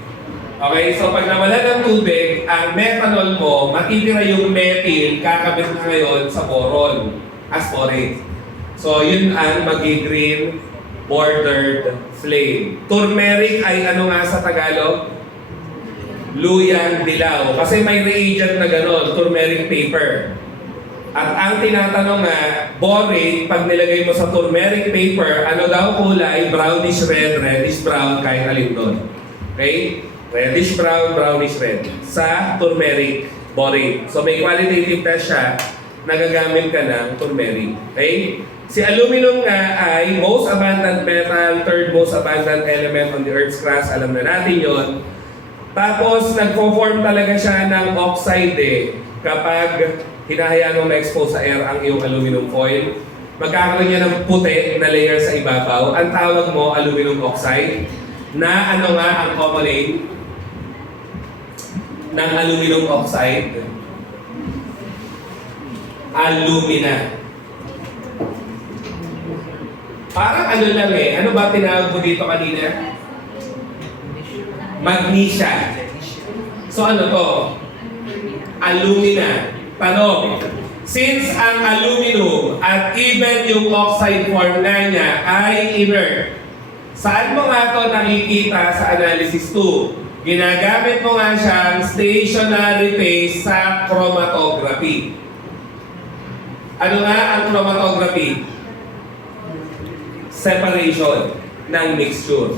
Okay, so pag nawala ng tubig, ang methanol mo, matitira yung methyl, kakabit na ngayon sa boron, as borate. So, yun ang magi-green bordered flame. Turmeric ay ano nga sa Tagalog? Luyang dilaw. Kasi may reagent na gano'n, turmeric paper. At ang tinatanong nga, borate, pag nilagay mo sa turmeric paper, ano daw kulay? Brownish red, reddish brown, kahit alin doon. Okay? Reddish brown, brownish red. Sa turmeric, borate. So may qualitative test siya, nagagamit ka ng turmeric. Okay? Si aluminum nga ay most abundant metal, third most abundant element on the Earth's crust. Alam na natin yon. Tapos, nagpo-form talaga siya ng oxide kapag hinahayaan mo ma-expose sa air ang iyong aluminum foil. Magkakaroon niya ng puti na layer sa ibabaw. Ang tawag mo, aluminum oxide, na ano nga ang common name ng aluminum oxide? Alumina. Parang ano lang ano ba tinawag mo dito kanina? Magnesia. So ano to? Alumina. Tanong, since ang aluminum at even yung oxide form na niya ay inert, saan mo nga to nakikita sa analysis 2? Ginagamit mo nga siyang stationary phase sa chromatography. Ano nga ang chromatography? Separation ng mixture.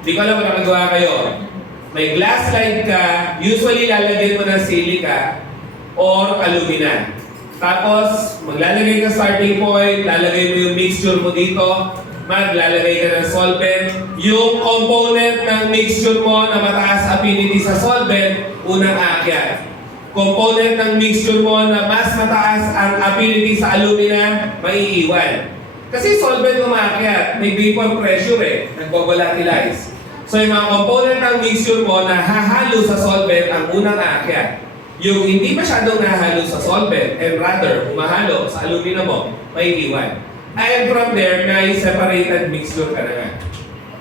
Di ko alam kung nakagawa kayo. May glass slide ka, usually lalagyan mo ng silica or alumina. Tapos, maglalagay ka starting point, lalagay mo yung mixture mo dito, maglalagay ka ng solvent. Yung component ng mixture mo na mataas affinity sa solvent, unang aakyat. component ng mixture mo na mas mataas ang affinity sa alumina, maiiwan. Kasi solvent umakyat, may vapor pressure nagbabalatize. So yung mga component ng mixture mo na hahalo sa solvent ang unang aakyat. Yung hindi masyadong nahalo sa solvent and rather umahalo sa alumina mo, maiiwan. And from there, may separated mixture ka na nga.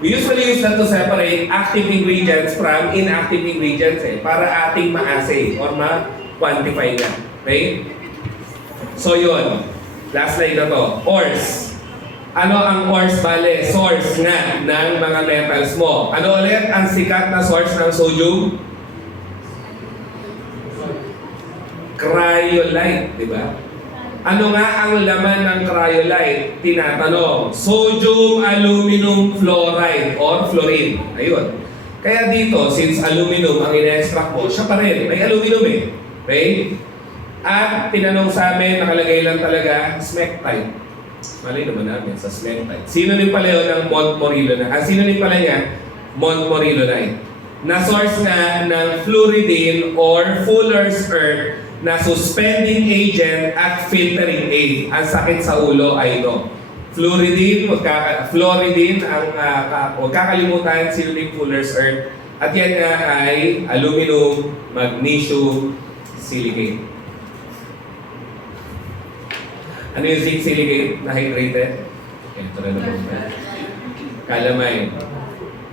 We usually use that to separate active ingredients from inactive ingredients para ating ma-assay or ma-quantify na. Okay? So yun, last slide na to, ores. Ano ang ores bale? Source nga ng mga metals mo. Ano ulit ang sikat na source ng sodium? Cryolite, di ba? Ano nga ang laman ng cryolite? Tinatanong, sodium aluminum fluoride or fluorine. Ayun. Kaya dito, since aluminum ang ina-extract mo, siya pa rin. May aluminum Okay? At tinanong sa amin, nakalagay lang talaga, smectite. Malay naman namin sa smectite. Synonym pala yun ng montmorillonite. Synonym pala niya, montmorillonite. Na source nga ng fluoridine or Fuller's Earth na suspending agent at filtering aid. Ang sakit sa ulo ay ito. Fluoridine, fluoridine, huwag kakalimutan, synonym Fuller's Earth. At yan nga ay aluminum, magnesium, silicate. Ano yung zinc silicate na hydrated? Ito na naman. Calamine.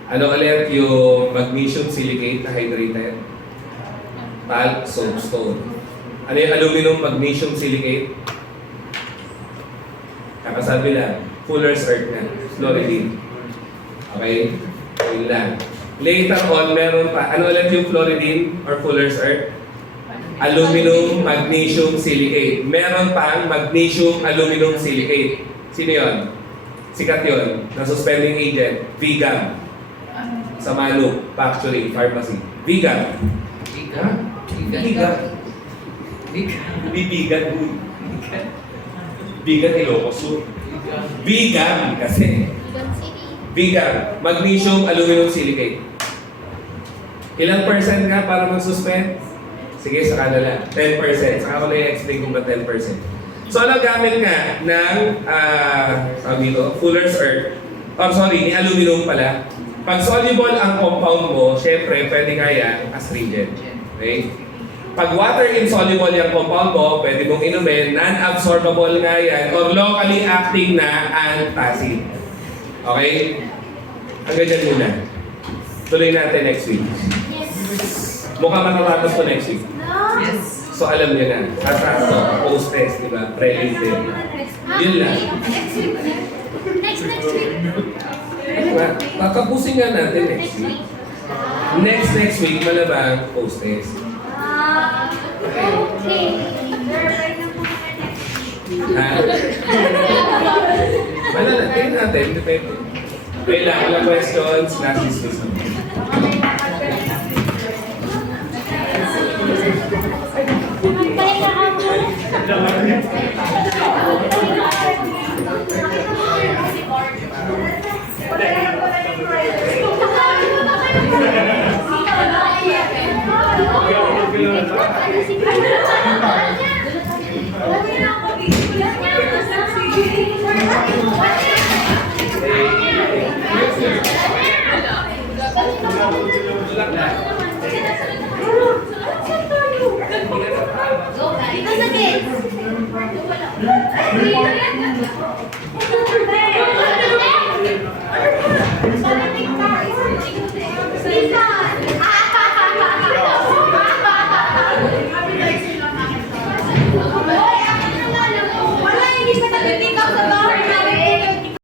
Ano ulit yung magnesium silicate na hydrated? Talc soapstone. Ano yung aluminum magnesium silicate? Kakasabi lang. Fuller's Earth na. Fluoridine. Okay? Yun lang. Later on, meron pa. Ano ulit yung fluoridine or Fuller's Earth? Aluminum magnesium silicate. Meron pang magnesium aluminum silicate. Sino yun? Sikat yun. Na suspending agent. Vigam. Sa Manu, Factory, Pharmacy. Vigam. Bigat. Vigam. Hindi bigat. Bigat Ilocos. Vigam kasi. Ibang city. Vigam. Magnesium aluminum silicate. Ilang percent nga para mag-suspend? Sige, saka na lang. 10%. Saka ko na i-explain kung ba 10%. So, ano gamit nga ng sabi dito, Fuller's Earth? Or sorry, ni aluminum pala. Pag soluble ang compound mo, syempre, pwede nga yan astringent. Okay? Pag water insoluble yung compound mo, pwede mong inumin, non-absorbable nga yan, or locally acting na antacid. Okay? Hanggang dyan muna. Tuloy natin next week. Yes. Mukhang matatapos ko next week. No. Yes. So alam niyo na, sakto, post-test, di ba? Pre-aid din. Yun lang. Next week. Next week. Diba? Tatapusin nga natin next week. Next week, malabang post-test. Okay. Ha? Wala na, tingnan natin, depende. Okay lang, walang questions, last discuss naman. Good luck na.